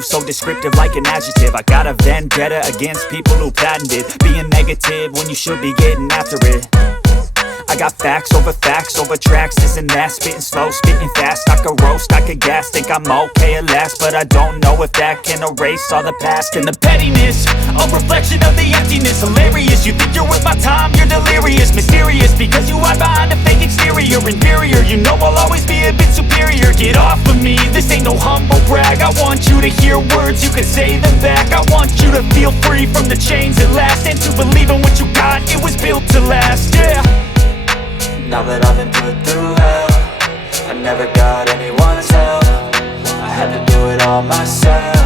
So descriptive like an adjective. I got a vendetta against people who patented being negative when you should be getting after it. I got facts over tracks, this and that. Spitting slow, spitting fast. I could roast, I could gas. Think I'm okay at last, but I don't know if that can erase all the past. And the pettiness, a reflection of the emptiness. Hilarious, you think you're worth my time, you're delirious. Mysterious, because you hide behind a fake exterior. Inferior, you know I'll always be a bit superior. Get off of me, this ain't no humble brag. I want you to hear words, you can say them back. I want you to feel free from the chains at last, and to believe in what you got, it was built to last, yeah. Now that I've been put through hell, I never got anyone's help. I had to do it all myself.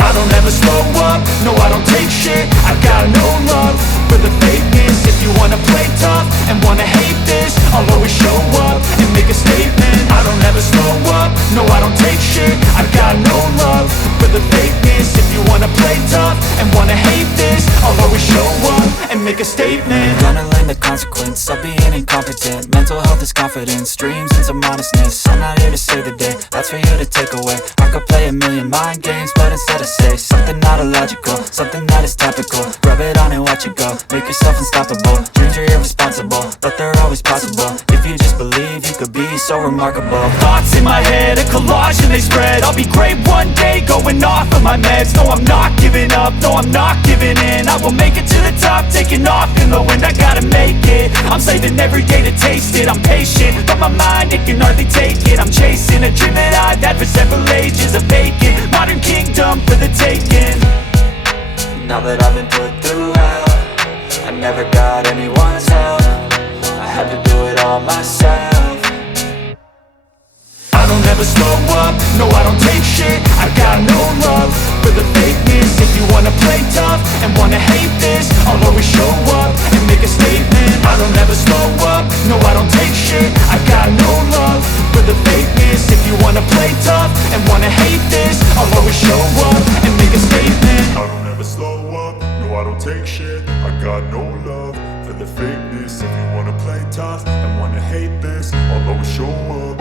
I don't ever slow up, no I don't take shit. I got no love for the fakeness. If you wanna play tough and wanna hate this, I'll always show up and make a statement. I don't ever slow up, no I don't take shit. I got no love for the fakeness. If you wanna play tough and wanna hate this, I'll always show up and make a statement. Gonna learn the consequence of being incompetent. Mental health is confidence, dreams and some modestness. I'm not here to save the day, that's for you to take away. I could play a million mind games, but instead I say something not illogical, something that is topical. Rub it on and watch it go, make yourself unstoppable. Dreams are irresponsible, but they're always possible. If you just believe, you could be so remarkable. Thoughts in my head, a collage and they spread. I'll be great one day, going off of my meds. No, I'm not giving up, no, I'm not giving in. I will make it to the top, taking off in the wind. I gotta make it, I'm saving every day to taste it. I'm patient, but my mind, it can hardly take it. I'm chasing a dream that I've had for several ages. A vacant, modern kingdom for the taking. Now that I've been put through hell, I never got anyone's help. I had to do it all myself. I don't ever slow up, no I don't take shit. I got no love for the fakeness. If you wanna play tough and wanna hate this, I'll always show up and make a statement. I don't ever slow up, no I don't take shit. I got no love for the fakeness. If you wanna play tough and wanna hate this, I'll always show up and make a statement. I don't ever slow up, no I don't take shit. I got no love for the fakeness. If you wanna play tough and wanna hate this, I'll always show up.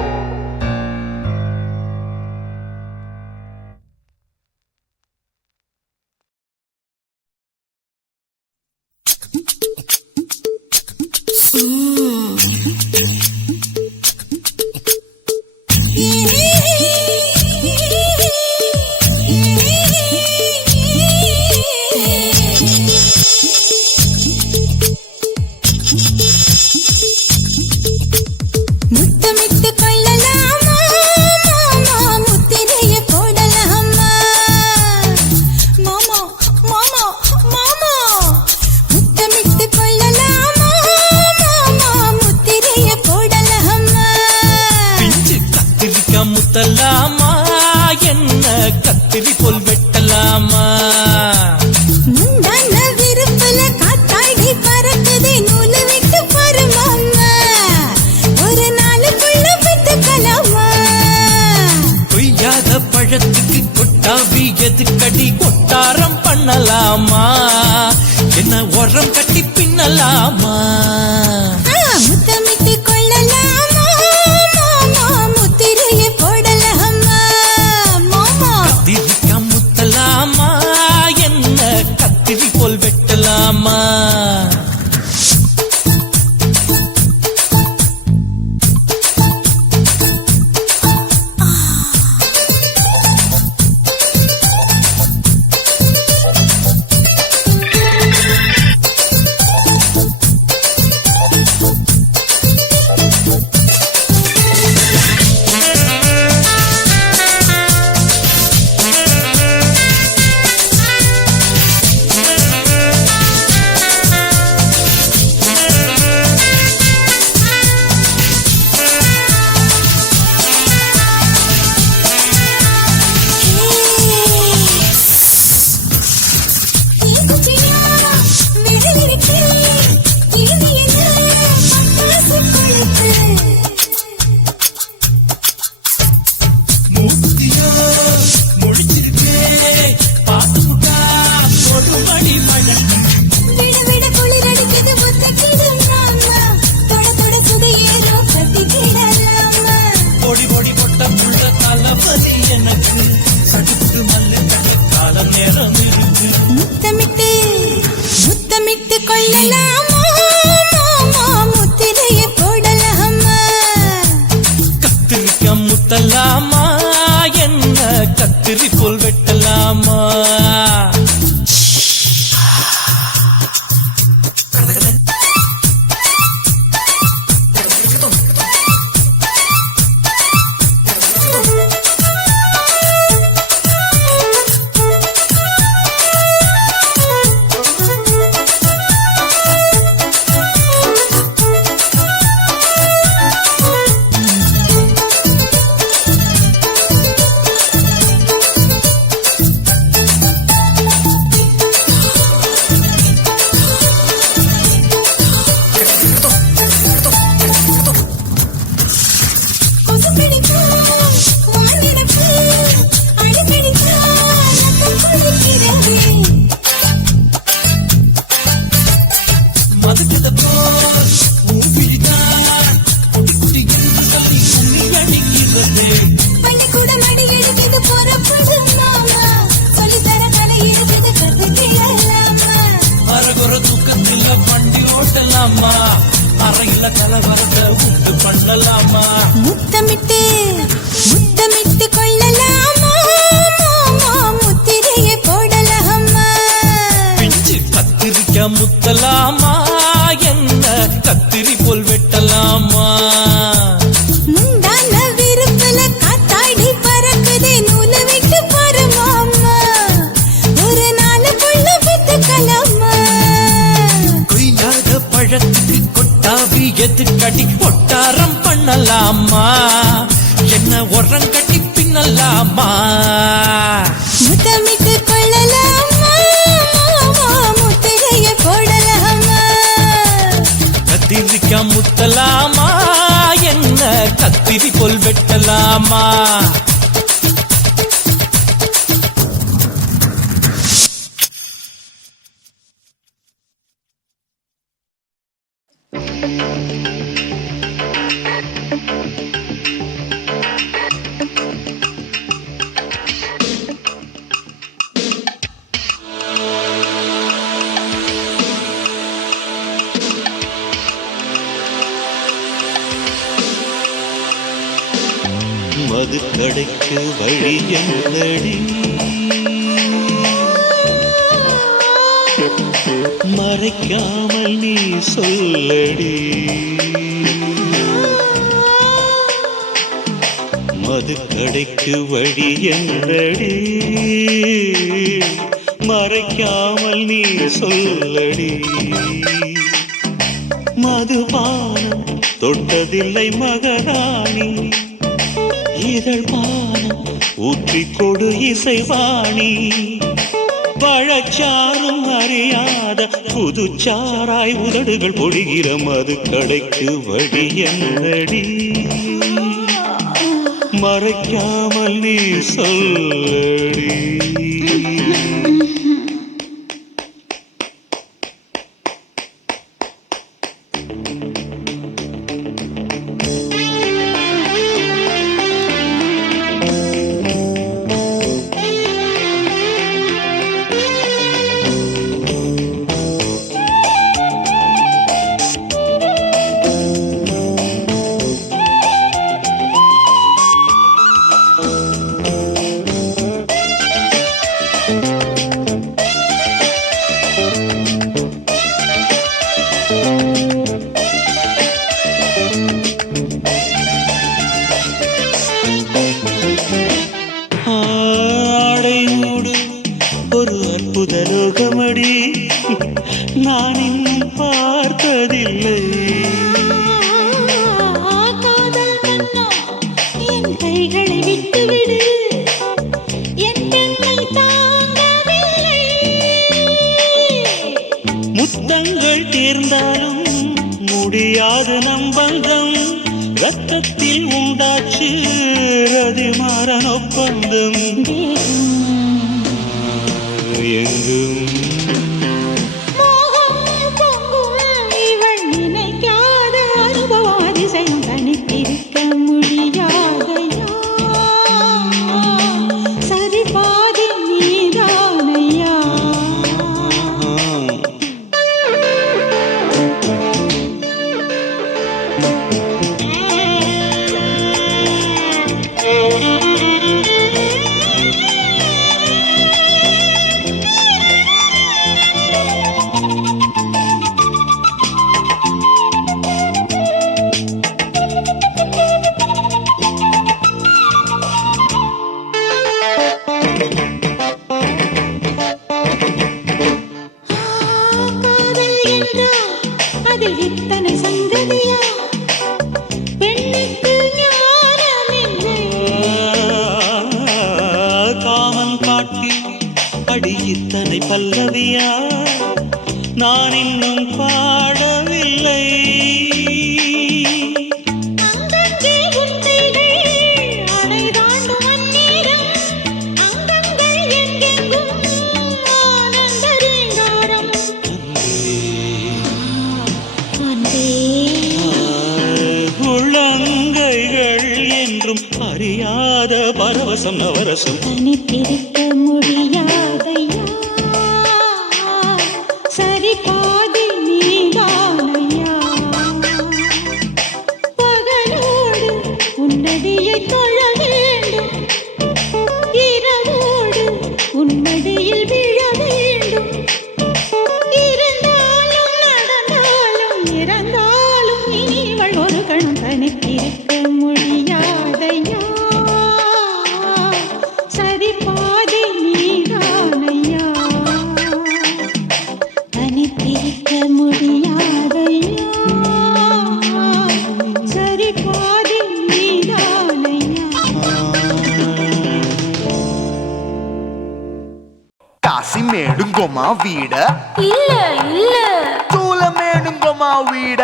அறையில கலவரத்தை உண்டு பண்ணலாமா முத்தமிட்டு முத்தமிட்டு கொள்ளலாமா முத்திரையை போடலாமா பிஞ்சு கத்திரிக்க முத்தலாமா என்ன கத்திரி போல் வெட்டலாமா முந்தான விருப்பல காத்தாடி பறக்குதே நூல விட்டு பரமாமா ஒரு நாள் புள்ள வித்துக்கலாமா கொய்யாத பழத்துக்கு கொட்டாவி எதுக்கடி ஒட்டாரம் பண்ணலாமா என்ன உரங்கட்டி பின்னலாமா முத்தமிட்டு கொள்ளலாமா முத்திரையை போடலாமா கத்திரிக்க முத்தலாமா என்ன கத்திரி போல் வெட்டலாமா மதுக்கடைக்கு வழி என்னடி மறைக்காமல் நீ சொல்லடி மதுக்கடைக்கு வழி என்னடி மறைக்காமல் நீ சொல்லடி மதுபானம் தொட்டதில்லை மகராணி இதழ் பானம் ஊற்றிக் கொடு இசைவாணி பழச்சாரும் அறியாத புதுச்சாராய் உதடுகள் பொழிகிற மதுக்கடைக்கு வழி என்னடி மறைக்காமல் நீ சொல்லடி அற்புதலோகமடி நான் இன்னும் பார்த்ததில்லை காதல் மன்னா என் கைகளை விட்டுவிடு என் பெண்ணை தாங்கவில்லை முத்தங்கள் தேர்ந்தாலும் முடியாது நம் பந்தம் ரத்தத்தில் உண்டாச்சு ரதிமாறன் ஒப்பந்தம் எங்கும் மோகம் பொங்கும் இவள் நினைக்காத அனுபவ அதிசயம் தனித்திருக்க முடியாதையா சரி பாதி நீதானையா தீராத பரவசம் நவரசம் தனித்திருக்க முடியாதையா சரி பாதி நீதானையா பகலோடு உன்னடியை தொழ வேண்டும் இரவோடு உன்னடியில் விழ வேண்டும் இருந்தாலும் நடந்தாலும் இறந்தாலும் இனிவள் ஒரு கணம் தனித்திருக்க முடியாதையா சரி பாதி நீதானையா தனித்திருக்க முடியாதையா சரி பாதி நீதானையா காசி மேடுங்கோமா வீட இல்ல இல்ல తూల మేడుంగోమా వీడ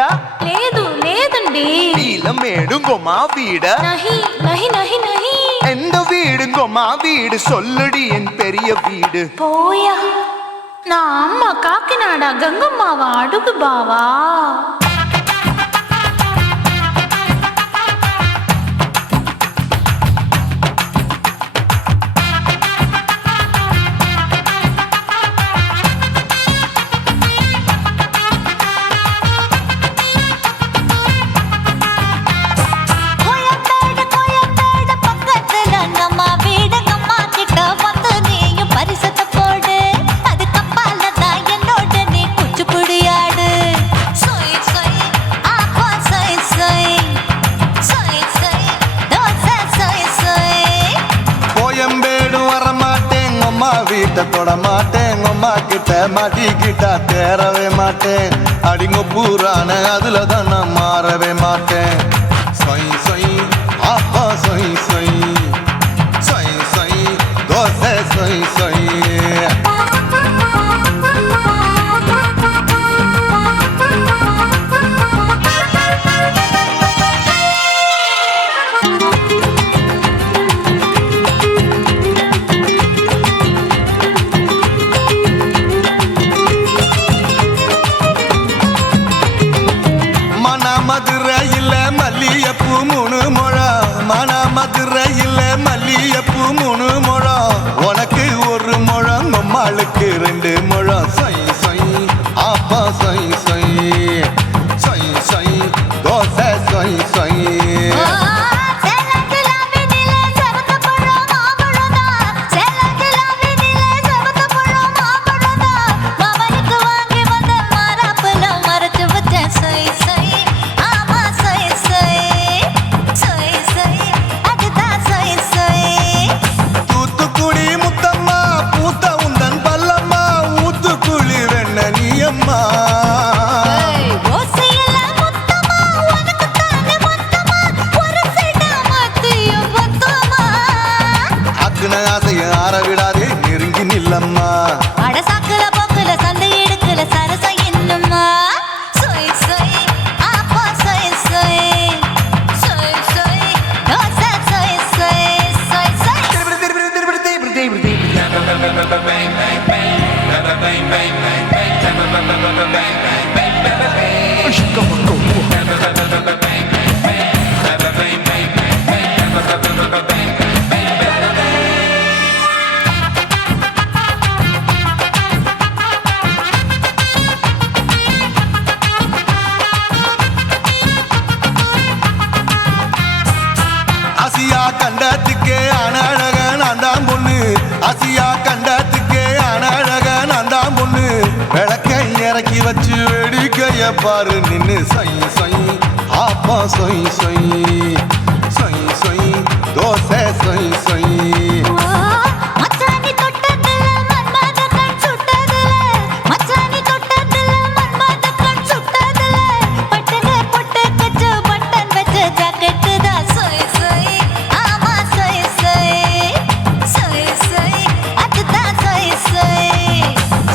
లేదు లేదండి నీల మేడుంగోమా వీడ నహి నహి నహి నహి எந்த வீடுங்கோமா வீடு சொல்லுடி என் பெரிய வீடு పోయా నా అమ్మ కాకినాడ గంగమ్మావా అడుగు బావా தொட மாட்டேன் அம்மா கிட்ட மாட்டிக்கிட்டா தேரவே மாட்டேன் அடிங்க பூரான அதுல தான் நான் மாறவே மாட்டேன் சொய் சொய் அப்பா சொய் சொய் சொய் சொய் தோசை சொய் சொய் மதுரையில் மல்லியப்பூ 3 முழம் மன மதுரையில் மல்லியப்பூ 3 முழம் உனக்கு 1 முழம் அம்மாளுக்கு 2 முழம் சொய் சொய் அப்பா சொய் சொய் சொய் சொய் தோசை சொய் சொய் ஆசியா கண்டத்துக்கே அனழக நான் தான் பொண்ணு ஆசியா கண்டத்துக்கே அனழக நான் தான் பொண்ணு விளக்கை இறக்கி வச்சு வேடிக்கைய பாரு நின்னு சொய் சொய் ஆப்பா சொய் சொய் சொய் சொய் தோசை சொய் சொய்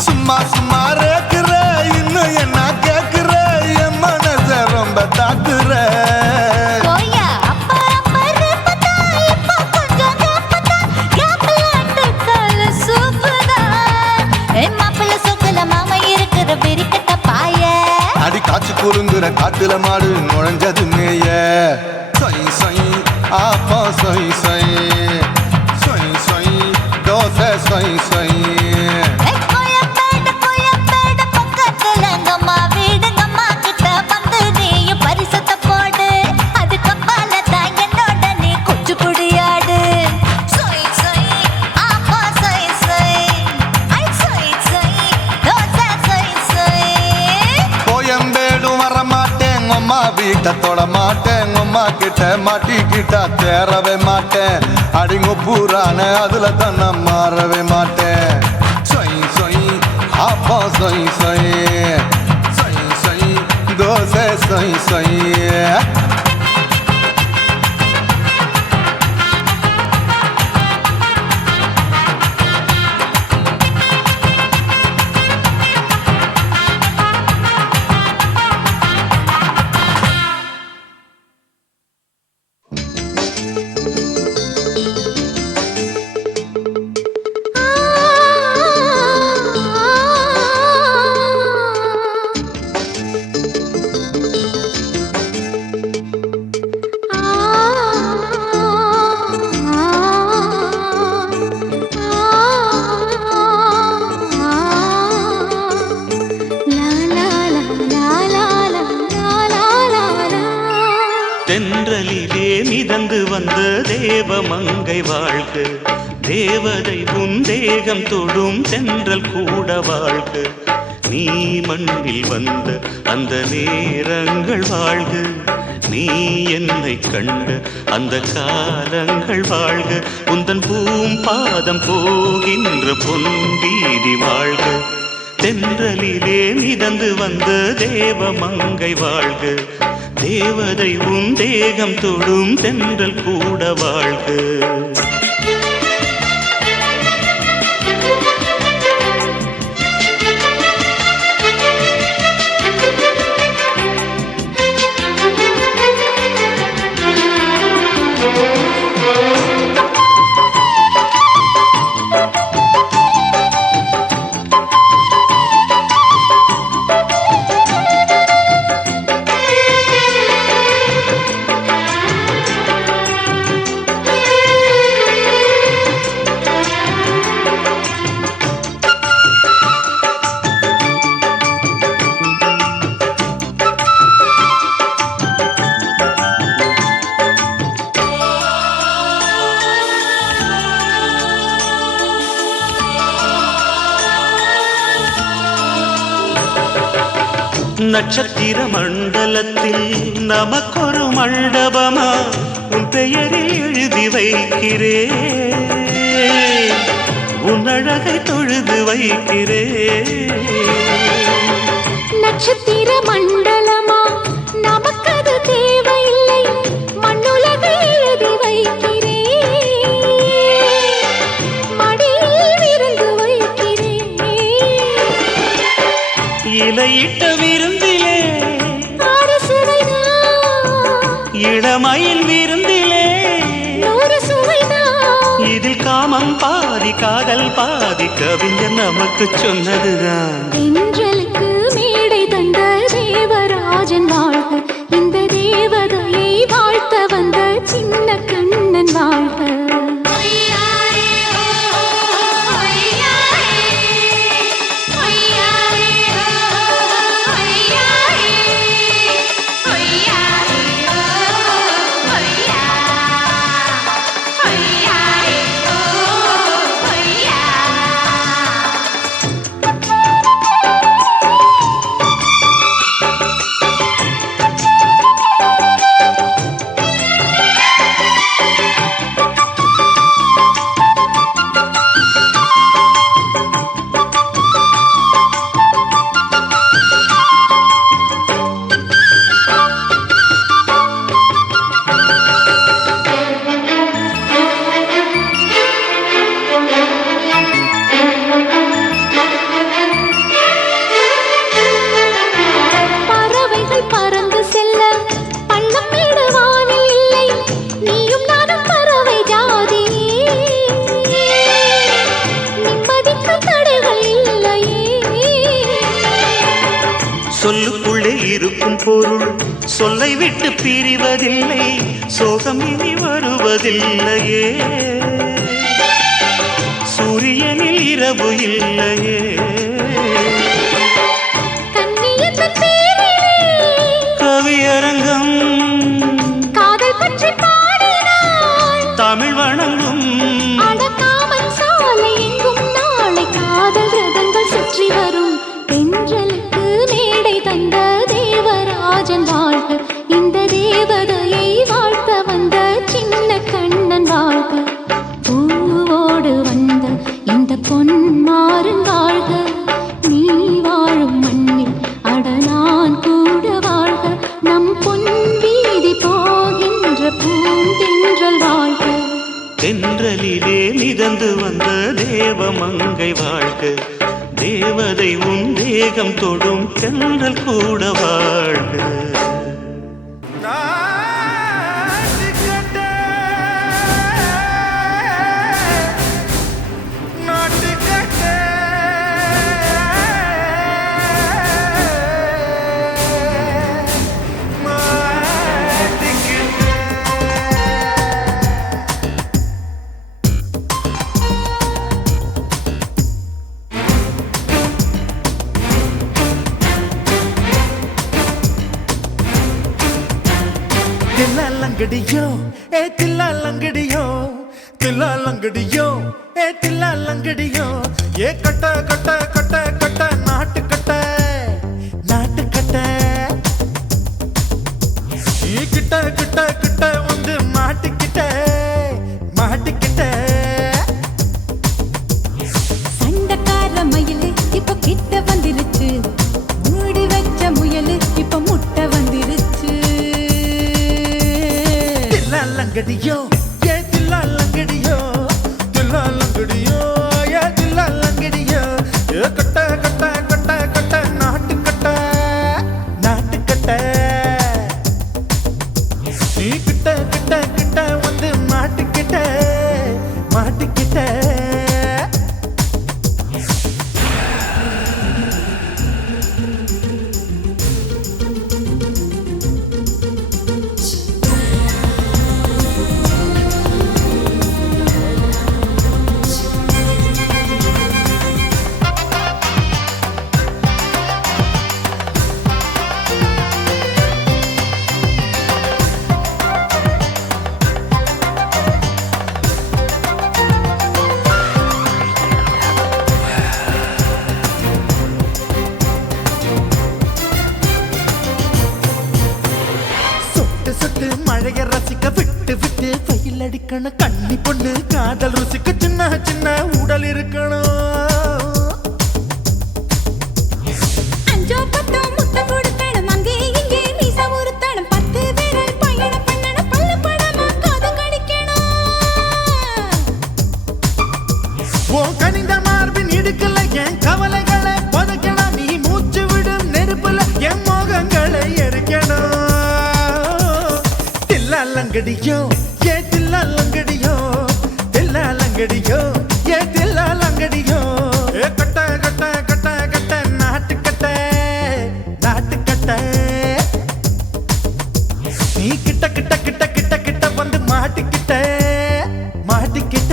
சும்மா சும்மா ரேக்குற இன்னும் என்ன கேக்குற என் மனச ரொம்ப தாக்குற அடி காய்ச்சி குறுங்குற காட்டுல மாடு நுழைஞ்சது மேய சொய் சொய் ஆப்பா சொய் சொய் கிட்ட தொட மாட்டேன் அம்மா கிட்ட மாட்டிக்கிட்டா தேரவே மாட்டேன் அடிங்க பூரான அதுல தன்னை மாறவே மாட்டேன் சொய் சொய் அப்பா சொய் சொய் சொய் சொய் தோசை சொய் சொய் தென்றலிலே மிதந்து வந்த தேவமங்கை வாழ்க தேவதை உன் தேகம் தொடும் தென்றல் கூட வாழ்க நீ மண்ணில் வந்த அந்த நேரங்கள் வாழ்க நீ என்னை கண்ட அந்த காலங்கள் வாழ்க உந்தன் பூம்பாதம் போகின்ற பொன்வீதி வாழ்க தென்றலிலே மிதந்து வந்த தேவமங்கை வாழ்க தேவதை உன் தேகம் தொடும் தென்றல் கூட வாழ்க நட்சத்திர மண்டலத்தில் நமக்கொரு மண்டபமா உன் பெயரில் எழுதி வைக்கிறேன் உன் அழகை தொழுது வைக்கிறேன் நட்சத்திர மண்டலமா நமக்கது தேவையில்லை மண்ணுலகை எழுதி வைக்கிறேன் மடியில் விருந்து வைக்கிறேன் இலையிட்ட விருந்திலே இளமயில் விருந்திலே இதில் காமம் பாதி காதல் பாதி கவிஞர் நமக்கு சொன்னதுதான் தென்றலுக்கு மேடை தந்த தேவராஜன் வாழ்க இந்த தேவதையை வாழ்த்த வந்த சின்ன கண்ணன் வாழ்க சொல்லுக்குள்ளே இருக்கும் பொருள் சொல்லை விட்டு பிரிவதில்லை சோகம் இனி வருவதில்லையே சூரியனில் இரவு இல்லையே கவியரங்கம் காதல் பற்றி பாடினாள் தமிழ் வணங்கும் அடக்காமன் சாலை எங்கும் நாளை காதல் ரதங்கள் சுற்றி வரும் தென்றலுக்கு மேடை தந்த தேவராஜன் வாழ்க இந்த தென்றலிலே மிதந்து வந்த தேவமங்கை வாழ்க, தேவதை உன் தேகம் தொடும் தென்றல் கூட வாழ்க. தில்லாலங்கடியோ ஏ தில்லாலங்கடியோ, தில்லாலங்கடியோ ஏ தில்லாலங்கடியோ, ஏ கட்ட கட்ட கட்ட கட்ட நாட்டு கட்ட நாட்டு கட்ட, நீ கிட்ட கிட்ட கிட்ட வந்து மாட்டிக்கிட்ட மாட்டிக்கிட்ட. சண்டக்கார மயிலு இப்ப கிட்ட வந்துருச்சு, மூடி வச்ச முயலு இப்ப முட்டை வந்துருச்சு. தில்லாலங்கடியோ ஏ தில்லாலங்கடியோ, தில்லாலங்கடியோ ஏ தில்லாலங்கடியோ, ஏ கட்ட கட்ட கட்ட கட்ட நாட்டு கட்ட நாட்டு கட்ட, நீ கிட்ட கிட்ட கிட்ட வந்து மாட்டிக்கிட்ட மாட்டிக்கிட்ட. சொட்டு மழைய ரசிக்க விட்டு விட்டு பயில் அடிக்கணும், கண்ணி பொண்ணு காதல் ருசிக்க சின்ன சின்ன உடல் இருக்கணும். அஞ்சோ பத்தோ முட்டை கொடுக்கணும், அங்கே இங்கே மீச உறுத்தணும், 10 விரல் பயணம் பண்ணணும், பல்ல படமா காது கடிக்கணும். உன் கனிந்த மார்பின் இடுக்கல என் கவலைகளை புதைக்கணும், நீ மூச்சு விடும் நெருப்புல என் மோகங்களை எரிக்கணும். தில்லாலங்கடியோ ஏ தில்லாலங்கடியோ, தில்லாலங்கடியோ ஏ தில்லாலங்கடியோ, ஏ கட்ட கட்ட கட்ட கட்ட நாட்டு கட்ட நாட்டு கட்ட, நீ கிட்ட கிட்ட கிட்ட கிட்ட கிட்ட வந்து மாட்டிக்கிட்ட மாட்டிக்கிட்ட.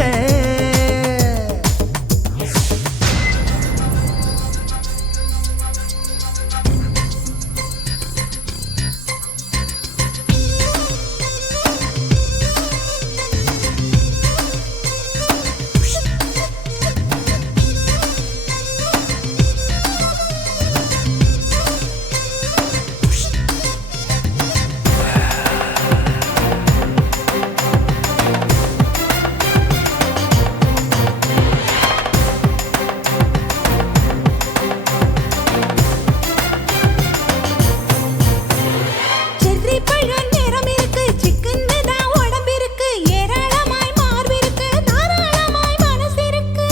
செர்ரி பழம் நிறம் இருக்கு, சிக்கன்னு தான் உடம்பு இருக்கு, ஏராளமாய் மார்பு இருக்கு, தாராளமாய் மனசு இருக்கு.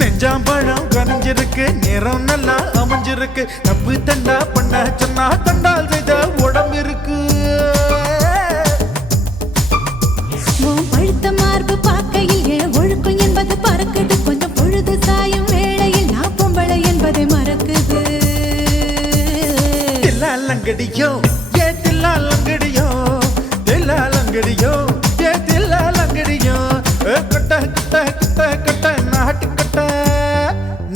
நெஞ்சாம்பழம் கனிஞ்சிருக்கு, நிறம் நல்லா அமைஞ்சிருக்கு, தப்பு தண்டா பண்ண சொன்னா தண்டால் செய்த உடம்பு இருக்கு. உன் பழுத்த மார்பு பார்க்கையில் என் ஒழுக்கம் என்பது பறக்குது, கொஞ்சம் பொழுது சாயும் வேளையில் நான் பொம்பளை என்பதை மறக்குது. தில்லாலங்கடியோ ஏ தில்லாலங்கடியோ, தில்லாலங்கடியோ ஏ தில்லாலங்கடியோ, ஏ கட்ட கட்ட கட்ட கட்ட நாட்டு கட்ட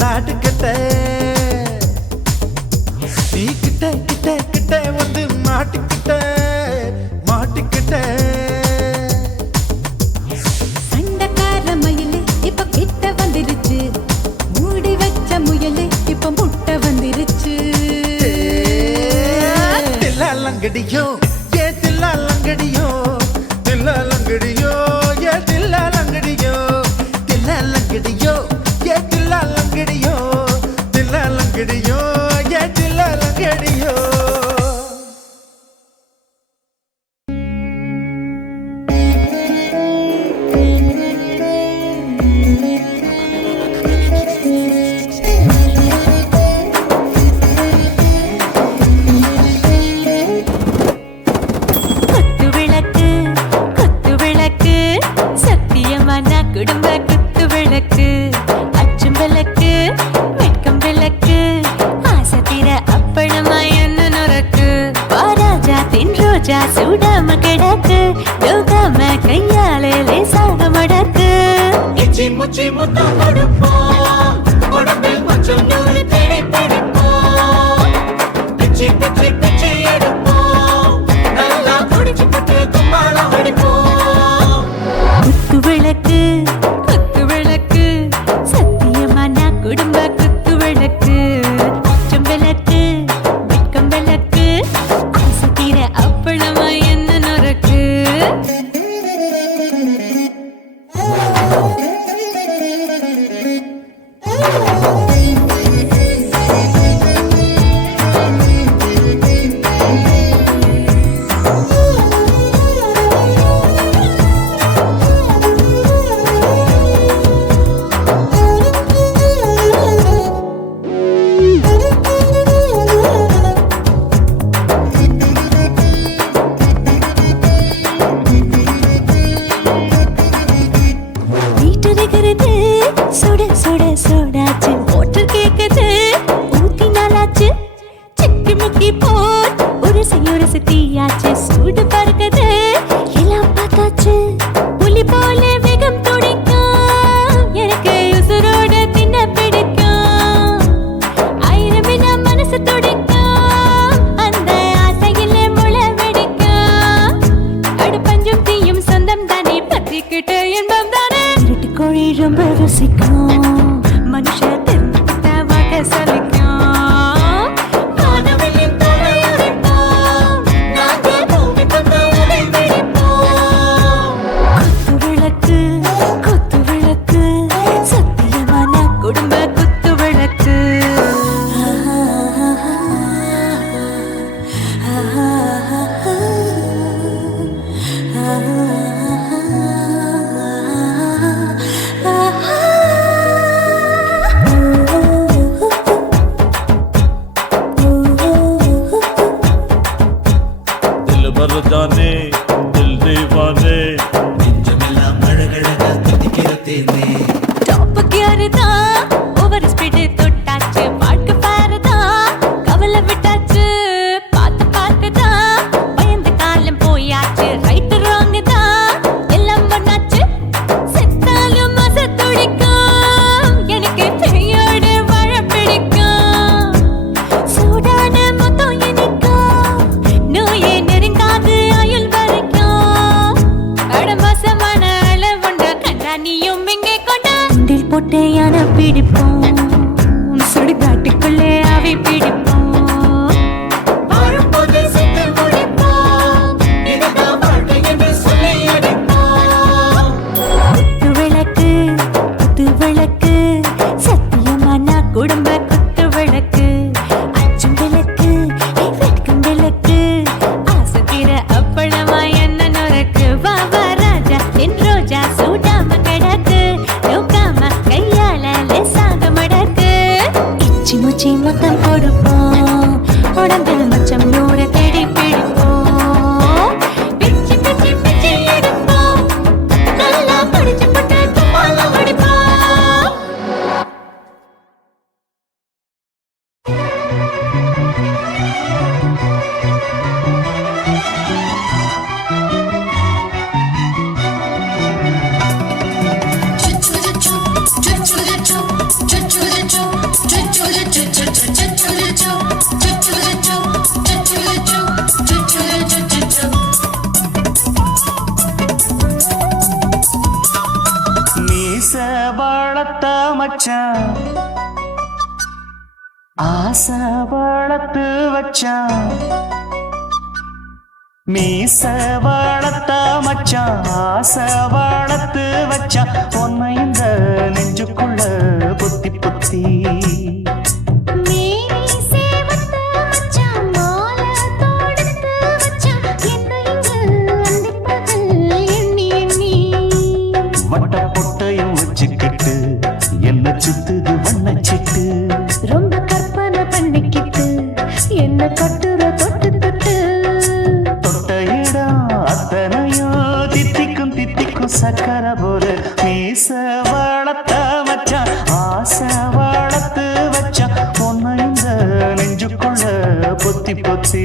நாட்டு கட்ட, நீ கிட்ட கிட்ட கிட்ட வந்து மாட்டிக்கிட்ட மாட்டிக்கிட்ட. சண்டக்கார மயிலு இப்ப கிட்ட வந்துருச்சு, மூடி வச்ச முயலு இப்ப முட்டை வந்துருச்சு. தில்லாலங்கடியோ ஏ தில்லாலங்கடியோ, தில்லாலங்கடியோ ஏ தில்லாலங்கடியோ, தில்லாலங்கடியோ ஏ தில்லாலங்கடியோ, தில்லாலங்கடியோ ஏ தில்லாலங்கடியோ. ரோஜா சூடாம கிடக்கு யோகாம கையாலே லேசாக மடக்கு இச்சி முச்சி முத்தம் கொடுப்போம் உடம்பில் கொஞ்சம் நூறு தேடி பிடிப்போம் பிச்சி பிச்சி பிச்சி எடுப்போம் நல்லா குடிச்சு பட்டு கும்மாளம் அடிப்போம் குத்து விளக்கு குத்து விளக்கு சத்தியமா நான் குடும்ப குத்து விளக்கு அச்சம் விளக்கு வெட்கம் விளக்கு ஆசைக்கிற அப்பளமா என்ன நொறுக்கு வீட்டருகிறது சுட சுட சோடாச்சு மோட்டர் கேக்குது ஊத்தி நாளாச்சு சிக்கி முக்கி போட் ஒரு தீயாச்சு சூடு பறக்குது எல்லாம் பார்த்தாச்சு புலி போல வேகம் துடிக்கும் எனக்கு உசுரோட தின்ன பிடிக்கும் ஆயிரம் மனசு துடிக்கும் அந்த ஆசையில முளை வெடிக்கும் அடுப்பஞ்சும் தீயும் சொந்தம் தானே பத்திக்கிட்டு என்பம் தானே கோழி ரொம்ப ருசிக்கும் மனுஷ தெரிஞ்சுக்கிட்ட வாக்க சலிக்கும் காணவில்லின் தலை உடைப்போம் நாங்கள் பூமி கொண்ட உடை வெடிப்போம் குத்து விளக்கு சத்தியமான குடும்ப குத்து விளக்கு दिल भर जाने दिल दीवाने டாப் கியர் தான் ஓவர் ஸ்பீடு தொட்டாச்சு வாழ்க்கை பாரு தான் கவலை விட்டாச்சு பார்த்து பார்த்து தான் பயந்து காலம் போயாச்சு ரைட் ராங் தான் எல்லாம் பண்ணாச்சு செத்தாலும் மச துடிக்கும் எனக்கு பெரியோடு வாழ பிடிக்கும் சூடான மொத்தம் இனிக்கும் நோயே நெருங்காது ஆயுள் வரைக்கும் அடமோசமான அளவுண்ட கண்டா நீயும் இங்கே கொண்டா உண்டில் போட்டு யானை பிடிப்போம் சுடுகாட்டுக்குள்ளே அவை பிடிப்போம் வாழும்போது செத்து முடிப்போம் இதுதான் வாழ்க்கை என்று சொல்லி அடிப்போம் குத்து விளக்கு சத்தியமான குடும்ப குத்து விளக்கு அச்சம் விளக்கு வெட்கம் விளக்கு ஆசைக்கிற அப்பளமா என்ன நொறுக்கு வா வா ராஜா என் ரோஜா சூடாம கிடக்கு யோகாம கையால லேசாக மடக்கு இச்சி முச்சி மொத்தம் கொடுப்போம் உடம்பில் மச்சம் நூறு தேடி பிடிப்போம் பிச்சி பிச்சி பிச்சி எடுப்போம் நல்லா படிச்சு போட்டு கும்மாளம் அடிப்போம் மீச வளர்த்த மச்சான் ஆசை வளர்த்து வச்சான் மீச வளர்த்த மச்சான் ஆசை வளர்த்து வச்சான் உன்னை இந்த நெஞ்சுக்குள்ள புத்தி புத்தி மேரி சேவத்த மச்சான் மாலை தொடுத்து வச்சான் என்ன இங்கு அந்திப்பகல் எண்ணி எண்ணி வட்ட பொட்டையும் வச்சுக்கிட்டு என்ன சுத்துது வண்ணச்சிட்டு ரொம்ப கற்பனை பண்ணிக்கிட்டு என்ன கட்டுற தொட்டு தொட்டு தொட்ட இடம் அத்தனையும் தித்திக்கும் தித்திக்கும் சக்கரை போல மீச வளர்த்த மச்சான் ஆசை வளர்த்து வச்சான் உன்னை இந்த நெஞ்சுக்குள்ள பொத்தி பொத்தி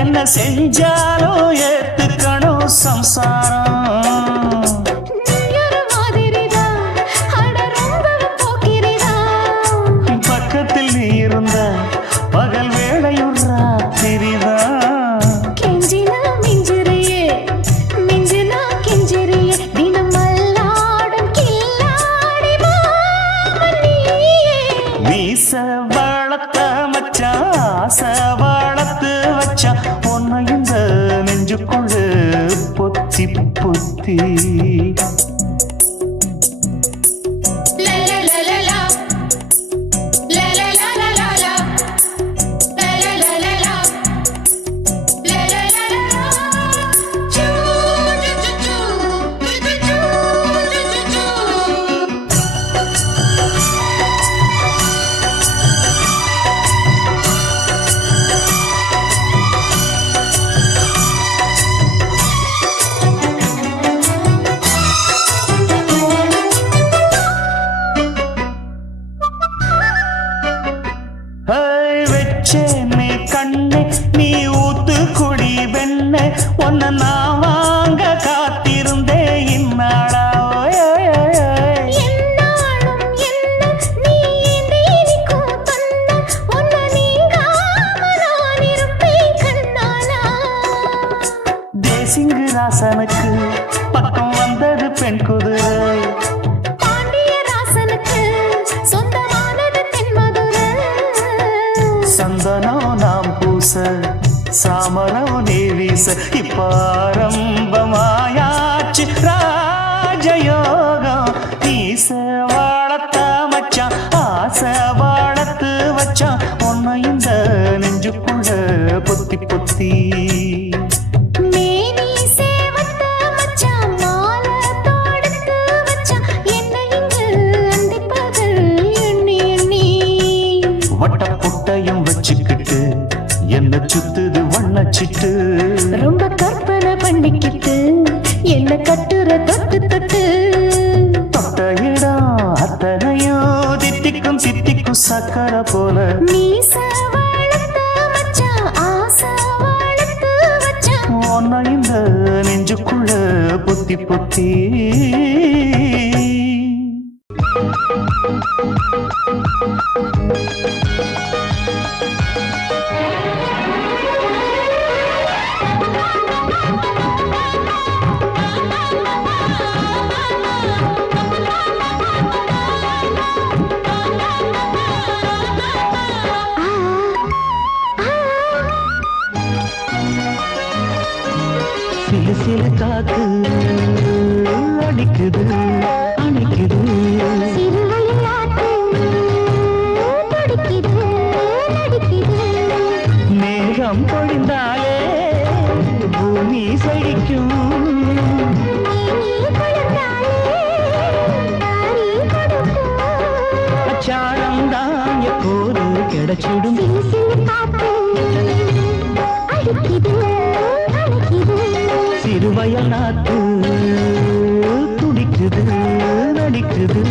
என்ன செஞ்சாலும் ஏத்துக்கணும் சம்சாரம் பக்கத்தில் நீ இருந்த பகல் வேளையும் ராத்திரிதான் கெஞ்சினா மிஞ்சிரியே மிஞ்சினா கெஞ்சிரியே தினமல்லாடும் கில்லாடி மாமணியே மீச வளர்த்த மச்சான் ஆசை வளர்த்து வச்சான் உன்னை இந்த நெஞ்சுக்குள்ள பொத்தி பொத்தி வச்சேனே கண்ணே நீ ஊத்து குடி வெண்ணே உன்னை நான் வாங்க காத்திருந்தே இந்நாளா தேசிங்கு ராசனுக்கு பக்கம் வந்தது பெண் குதிரை சந்தனம் நாம் பூச சாமரம் நீ வீச இப்பாரம்பமாயாச்சு ராஜயோகம் நீச வாழத்த மச்சான் ஆசை வாழத்து வச்சான் உன்னை இந்த நெஞ்சுக்குள்ள பொத்தி பொத்தி வட்டப்புட்டையும் வச்சுக்கிட்டு என்ன சுத்துது வண்ணச்சிட்டு ரொம்ப கற்பனை பண்ணிக்கிட்டு என்ன கட்டுற தொட்டு தொட்டு தொட்ட இடம் அத்தனையோ தித்திக்கும் தித்திக்கும் சக்கரை போல உன்னை இந்த நெஞ்சுக்குள்ள பொத்தி பொத்தி சில சில காத்து அடிக்குது அணைக்குது மேகம் பொழிந்தாலே பூமி செழிக்கும் அச்சாரம் தான் எப்போது கிடைச்சிடும் சிறுவயல் நாத்து துடிக்குது நடிக்குது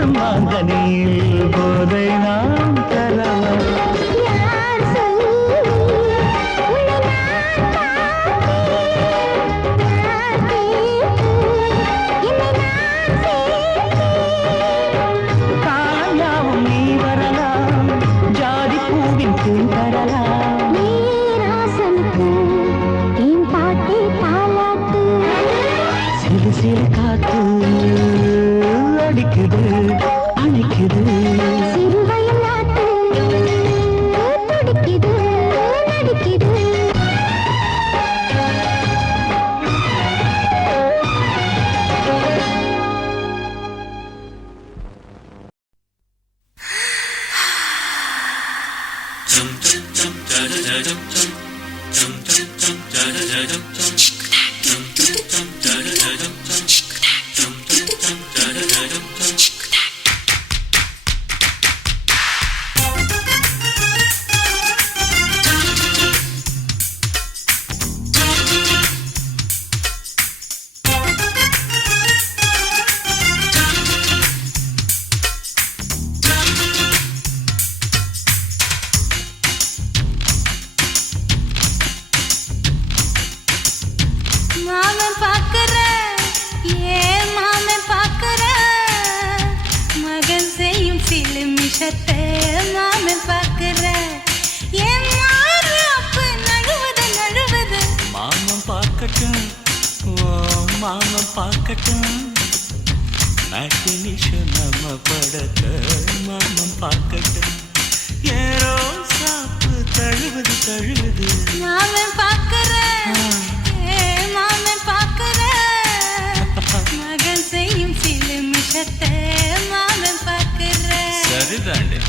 சூடும் மாங்கனியில் போதை நாம் தரவா காயாவும் நீ வரலாம் ஜாதி பூவின் தேன் தரலாம் சிறு சிறு காத்து அடிக்குது அணைக்குது மாமன் பார்க்கட்டும் மேட்டினிஷன் நம்ம படத்த மாமன் பார்க்கட்டும் ஏரோ சாப்பு தழுவுது தழுவுது மாமன் பார்க்கிறேன் மாமன் பார்க்கிறேன் மகன் செய்யும் சில மிஷத்தை மாமன் பார்க்கிறேன் சரிதாண்டே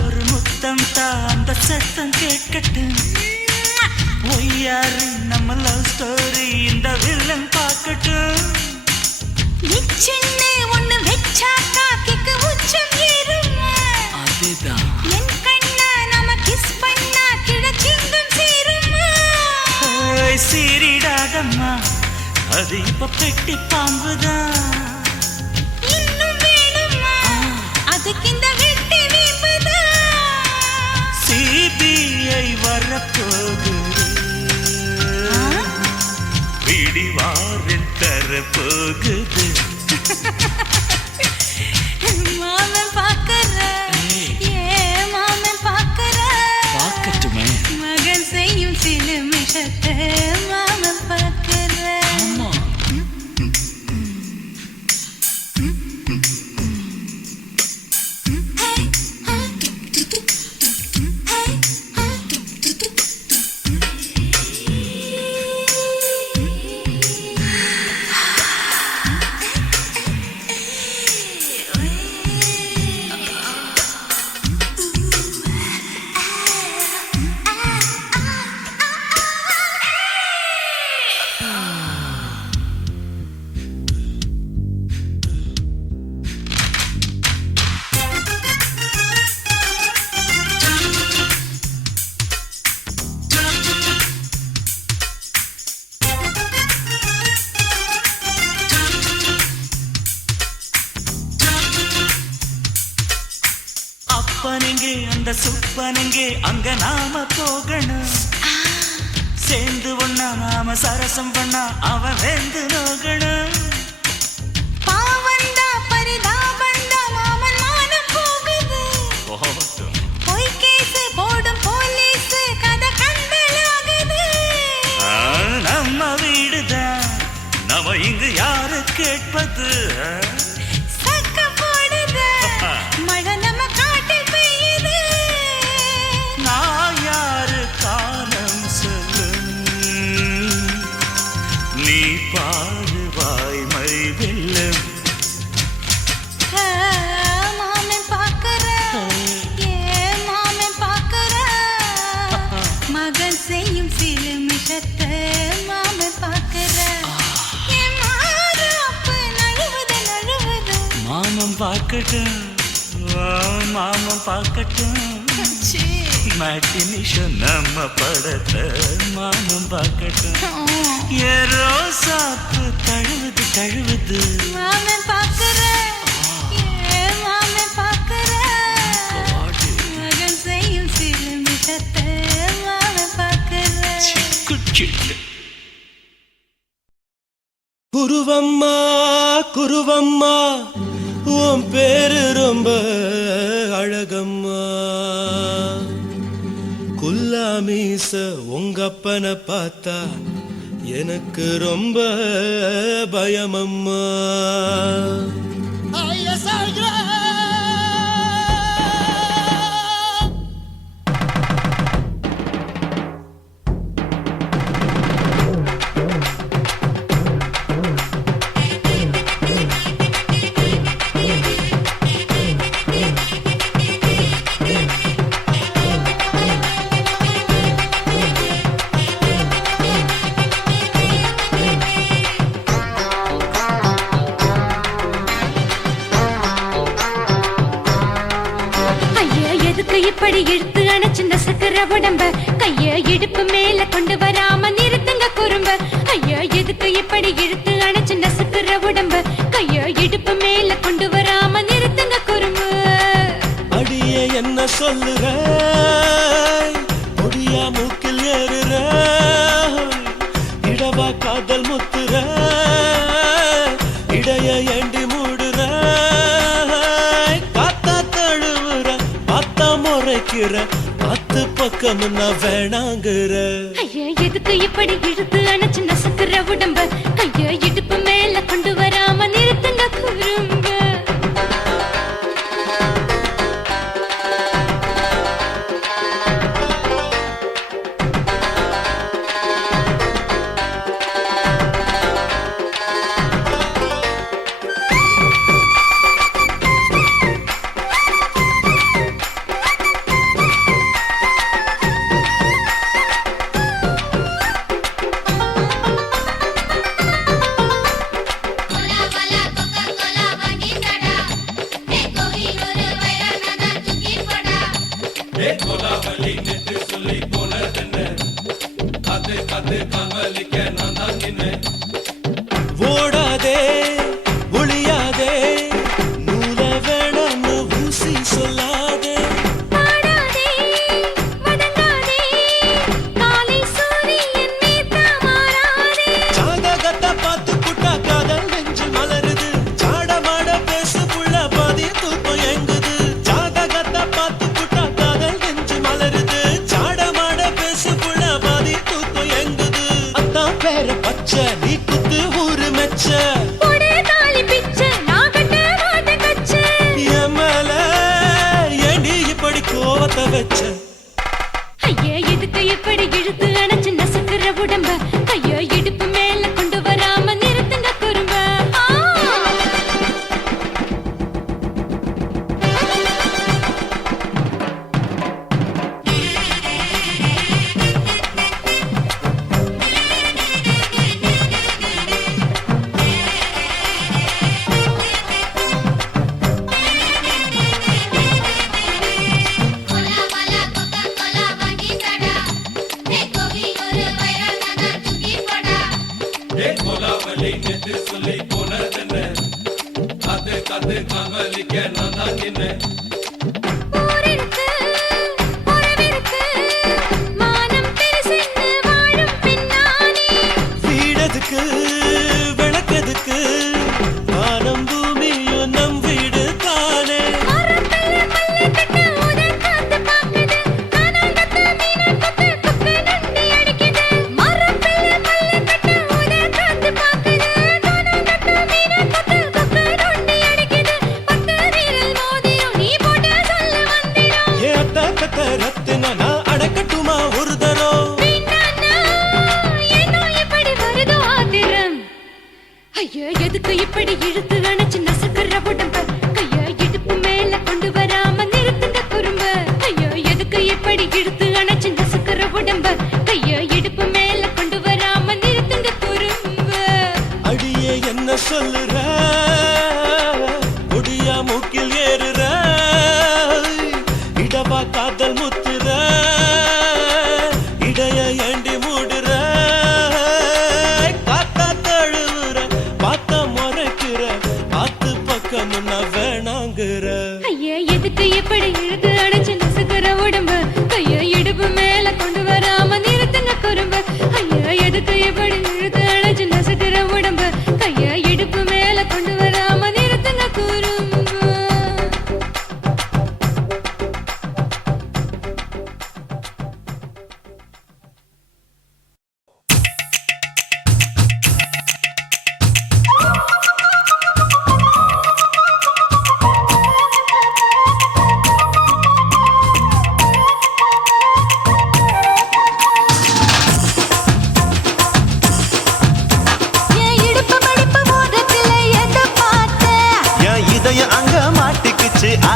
ஒரு முத்தம் தா அந்த சத்தம் கேட்கட்டும் ஒய்யாரு நம்ம லவ் ஸ்டோரி இந்த வில்லன் பார்க்கட்டும் சின்ன ஒண்ணு வெச்சாக்கா கிக்கு உச்சம் ஏறுமா அதுதான் என் கண்ணா நாம கிஸ் பண்ணா கிடச்சிங்கும் சேருமா சீரிடாதம்மா அது இப்ப பெட்டி பாம்புதான் இன்னும் வேணுமா அதுக்கு இந்த வெட்டி வீம்புதான் சிபிஐ வரப்போகுது பிடிவாரில் தரப்போகுது மாமன் பார்க்கிறேன் மாமன் பார்க்கிறேன் பார்க்கட்டுமே மகன் செய்யும் சில மிஷத்தை மாமன் பார்க்கிறேன் அப்பனெங்கே அந்த சுப்பனெங்கே அங்க நாம போகணும் சேர்ந்து ஒண்ணா நாம சரசம் பண்ணா அவன் வெந்து நோகணும் பாவந்தா பரிதாபந்தா மாமன் மானம் போகுது பொய் கேசு போடும் போலீஸ் கதை கண்டலாகுது நம்ம வீடுதான் நம்ம இங்கு யாரு கேட்பது சக்க போடுது மழை நம்ம காட்டில் பெய்யுது விஷத்தை மாம பாக்குற மாமம் பார்க்கட்டும் மாமம் பார்க்கட்டும் மேட்டினிஷன் நம்ம படத்தை மாமம் பார்க்கட்டும் ஏரோ சாப்பு தழுவுது தழுவுது மாம பாக்குற மாம பாக்குற மகன் செய்யும் சில விஷத்தை மாம பாக்குற குருவம்மா குருவம்மா உன் பேரு ரொம்ப அழகம்மா குல்லாமீச உங்க அப்பனை பார்த்தா எனக்கு ரொம்ப பயமம்மா இப்படி இழுத்து அணைச்சு நசுக்கிற உடம்ப கைய இடுப்பு மேல கொண்டு வராம நிறுத்துங்க குறும்ப ஐயா எதுக்கு இப்படி இழுத்து அணைச்சு நசுக்கிற உடம்ப கைய இடுப்பு மேல கொண்டு வராம நிறுத்துங்க குறும்பு அடியே என்ன சொல்லுற முடியா மூக்கில் ஏறுற இடவா காதல் முத்துற இடைய ஏண்டி மூடுற காத்தா தழுவுற பார்த்தா முறைக்கிற பத்து பக்கம் நான் வேணாங்குற ஐயா எதுக்கு இப்படி இழுத்து அணைச்சு நசுக்கிற உடம்ப கைய இடுப்பு மேல கொண்டு வராம நிறுத்துங்க குறும்ப ஓடாதே ஒளியாதே நூல வேணான்னு ஊசி சொல்லாதே ஜாதகத்தை பார்த்து புட்டா காதல் நெஞ்சு மலருது சாடமாட பேசு புள்ள பாதி தூக்கம் எங்குது ஜாதகத்தை பார்த்து புட்டா காதல் நெஞ்சு மலருது சாடமாட பேசு புள்ள பாதி தூக்கம் எங்குது அத்தான் பேர பச்சை நீ குத்து ஊரு மெச்ச கோவத்தை வச்ச ஐயா எதுக்கு இப்படி இழுத்து அணைச்சு நசுக்கிற உடம்ப கையோ இடுப்பு மேல கொண்டு வராம நிறுத்துங்க குறும்ப வீடதுக்கு விளக்கதுக்கு வானம் பூமியும் நம் வீடு தானே நீ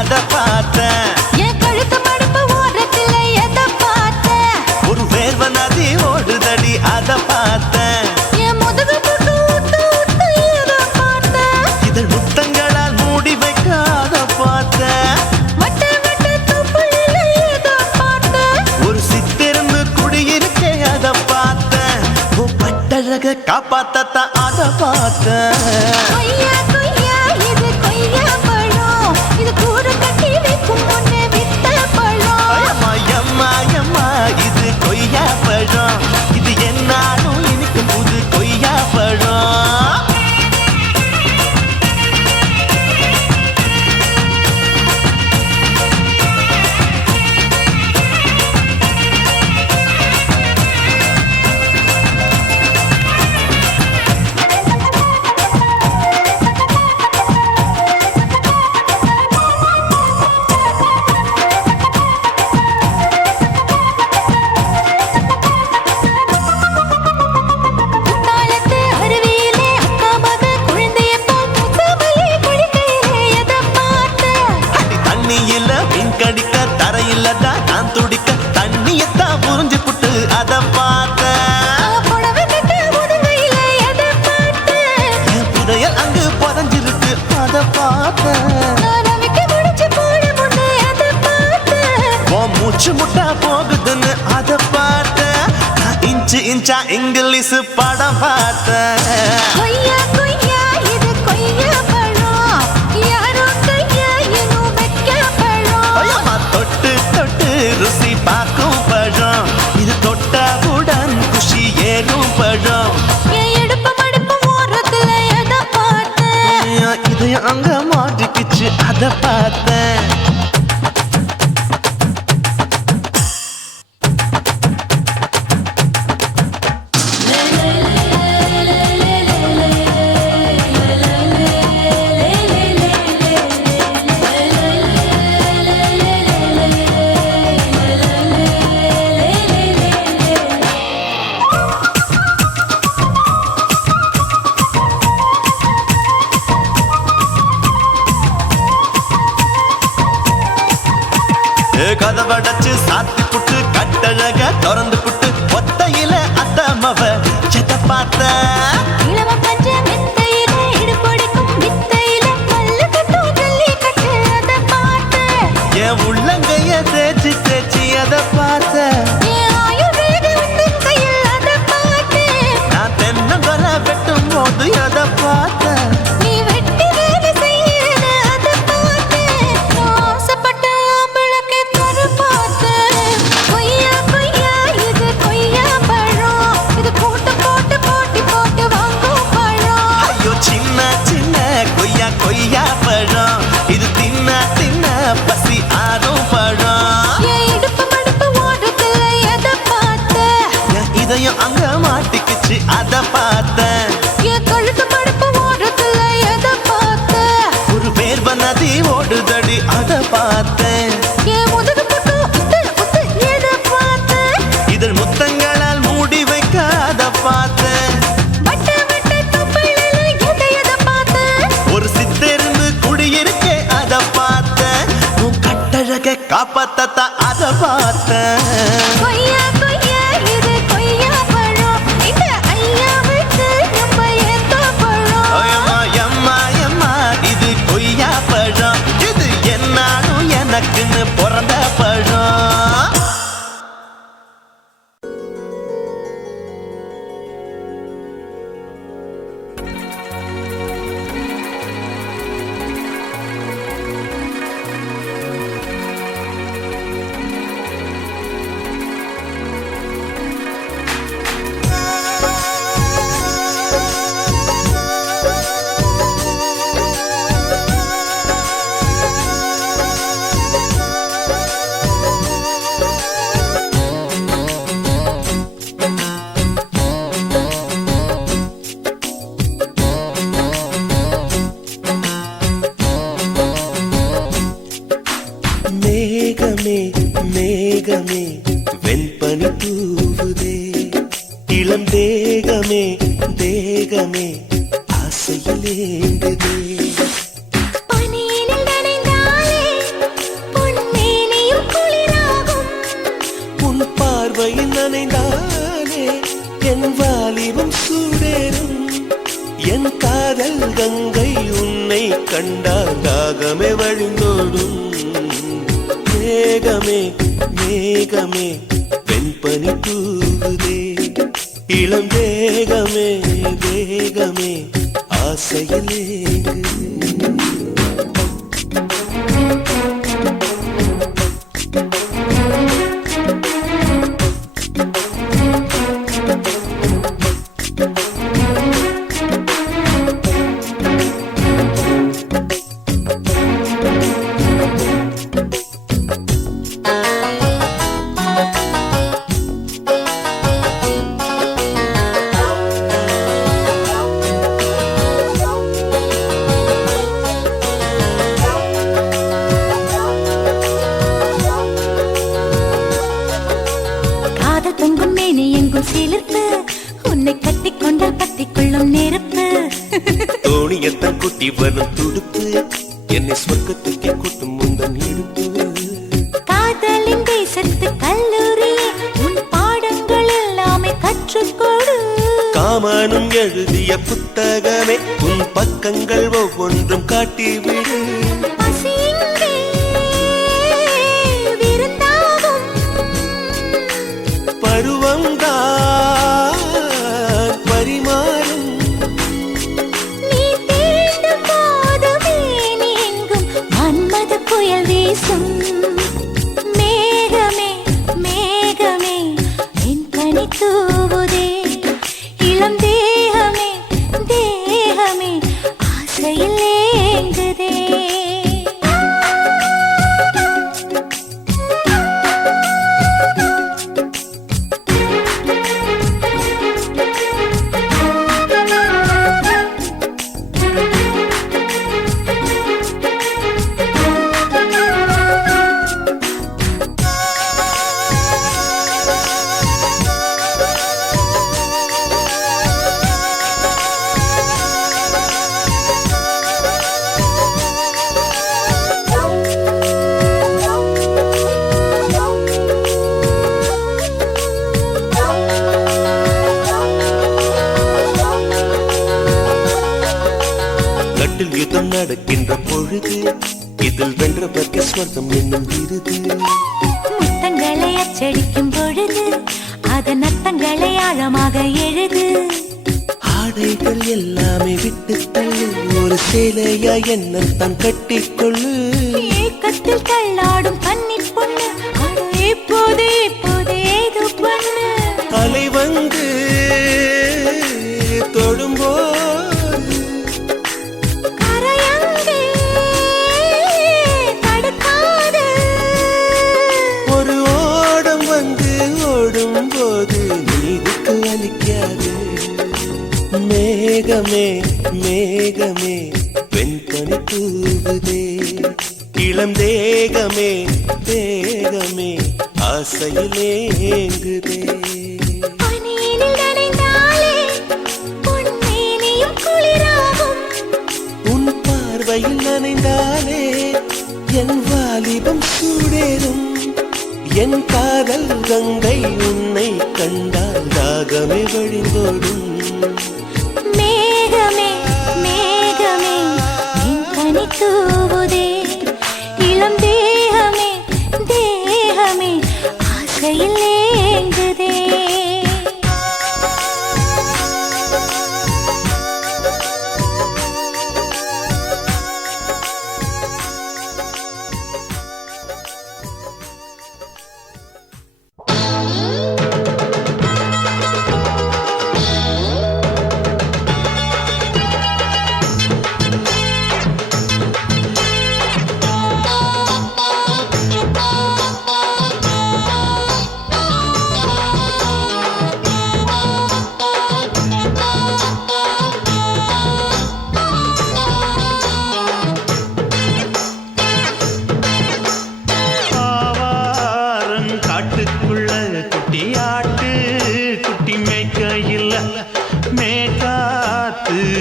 அத பார்த்தேன். என் கழுத்து மடுப்பு ஓரத்துல எதை பார்த்தேன்? ஒரு வேர்வ நதி ஓடுதடி அத பார்த்தேன். என் முதுகு புட்டு ஊத்து ஊத்து எதை பார்த்தேன்? இதழ் முத்தங்களால் மூடி வைக்க அத பார்த்தேன். வட்ட வட்ட தொப்புளில எதை பார்த்தேன்? ஒரு சித்திரம்பு குடியிருக்கே அத பார்த்தேன். உன் பட்டழக காப்பாத்தத்தான் அத பார்த்தேன். கொய்யா கொய்யா இது கொய்யா பழம், இது கூட கட்டி வைக்கும் முன்னே வித்த பழம். அம்மா அம்மா அம்மா இது கொய்யா பழம், இது என்னாலும் இனிக்கும் புது கொய்யா பழம். குத்தாலத்து அருவியிலே அக்கா மக குழந்தைய போல் முத்தமல்லி குளிக்கையிலே எதை பார்த்தேன்? அடி தண்ணியில மீன் கடிக்க தரையில்லடா நான் துடிக்க தண்ணியத்தான் புரிஞ்சு புட்டு அத பார்த்தேன். புடவை கட்ட முதுகையில எதை பார்த்தேன்? என் புதையல் அங்கு புதஞ்சிருக்கு அத பார்த்தேன். நான் ரவிக்கு முடிச்சு போட முன்னே எதை பார்த்தேன்? உன் மூச்சு முட்டா போகுதுன்னு அத பார்த்தேன். நான் இன்ச்சு இன்ச்சா இங்கிலீஷ் படம் பார்த்தேன். கொய்யா கொய்யா இது கொய்யா பழம், யாரோ கையா இன்னும் வைக்க பழம். ஐயம்மா தொட்டு தொட்டு ருசி பார்க்கும் பழம், இது தொட்டவுடன் குஷி ஏறும் பழம். என் இடுப்பு மடுப்பு ஓரத்துல எதை பார்த்தேன்? இதயம் அங்க மாட்டிக்கிச்சு அத பார்த்தேன். கதவடைச்சு சாத்தி புட்டு கட்டழக திறந்து புட்டு ஒத்தையில அத்தமவ செத்த பார்த்த. இளவ பஞ்ச மெத்தையில இடுப்பொடிக்கும் வித்தையில பல்லு கட்டும் ஜல்லி கட்டு அதை பார்த்தேன். என் உள்ளங்கைய தேய்ச்சி தேய்ச்சி அத பார்த்த. என் ஆயுர்வேத உந்தன் கையில் அதை பார்த்தேன். நான் தென்னங்கொலை வெட்டும் போது அத பார்த்த. நீ வெட்டி வேலை செய்யறது அதை பார்த்தேன். நான் ஆசைப்பட்ட ஆம்பளுக்கு தர பார்த்தேன். கொய்யா கொய்யா இது கொய்யா பழம், இது கூட்டு போட்டு போட்டி போட்டு வாங்கும் பழம். ஐயோ சின்ன சின்ன கொய்யா கொய்யா பழம், இது தின்ன தின்ன பசி ஆறும் பழம். என் இடுப்பு மடுப்பு ஓரத்துல எதை பார்த்தேன்? என் இதயம் அங்க மாட்டிக்கிச்சு அத பார்த்தேன். என் கழுத்து மடுப்பு ஓரத்துல எதை பார்த்தேன்? ஒரு வேர்வ நதி ஓடுதடி அத பார்த்தேன். என் முதுகு புட்டு உத்து உத்து எதை பார்த்தேன்? இதழ் முத்தங்களால் மூடி வைக்க அத பார்த்தேன். வட்ட வட்ட தொப்புளில எதை பார்த்தேன்? ஒரு சித்தெருந்து குடியிருக்கே அத பார்த்தேன். உன் கட்டழக காப்பாத்தத்தான் அத பார்த்தேன். கொய்யா கொய்யா இது கொய்யா பழம், இந்த ஐயாவுக்கு நம்ம ஏத்த பழம். அம்மா அம்மா அம்மா இது கொய்யா பழம், இது என்னாலும் எனக்குன்னு பிறந்த பழம். மேகமே மேகமே வெண்பனி தூவுதே, இளம் தேகமே தேகமே ஆசையில் ஏங்குதே. பனியில் நனைந்தாலே பார்வையில் நனைந்தானே என் வாலிபம் சூடேறும் என் காதல் கங்கை உன்னை கண்டால் தாகமே வழிந்தோடும் மேகமே மேகமே வெண்பனி தூவுதே இளம் வேகமே வேகமே ஆசையிலே தோணியத்தன் குட்டி வரும் துடுப்பு என்னை சொர்க்கத்துக்கே கூட்டும் முந்தன் இடுப்பு காதலின் தேசத்து கல்லூரியே உன் பாடங்கள் எல்லாமே கற்றுக்கொடு காமனும் எழுதிய புத்தகமே உன் பக்கங்கள் ஒவ்வொன்றும் காட்டிவிடு பருவம்தான் பரிமாறும் நீ தீண்டும் போதுமே நீ எங்கும் மன்மத புயல் வீசும் மேகமே மேகமே என் பனி தூவுதே இளம் தேகமே தேகமே ஆசையில் ஏங்குதே யுத்தம் நடக்கின்ற பொழுது இதில் வென்றவர்க்கு ஸ்வர்க்கம் என்னும் விருது முத்தங்களை அச்சடிக்கும் பொழுது அதன் அர்த்தங்களை ஆழமாக எழுது ஆடைகள் எல்லாமே விட்டு தள்ளு ஒரு சேலையா என்ன தான் கட்டிக்கொள்ளு ஏக்கத்தில் தள்ளாடும் கன்னி பொண்ணு இப்போதே இப்போதே ஏதோ பண்ணு அலை வந்து தொடும்போது மேகமே மேகமே வெண்பனி தூவுதே இளம் தேகமே தேகமே ஆசையிலே ஏங்குதே பனியினில் நனைந்தாலே பொன்மேனியும் குளிராகும் உன் பார்வையில் நனைந்தாலே என் வாலிபம் சூடேறும் என் காதல் கங்கை உன்னை கண்டால் தாகமே வழிந்தோடும் மேகமே மேகமே என் பனி தூவுதே இளம் தேகமே தேகமே ஆசையில் ஏங்குதே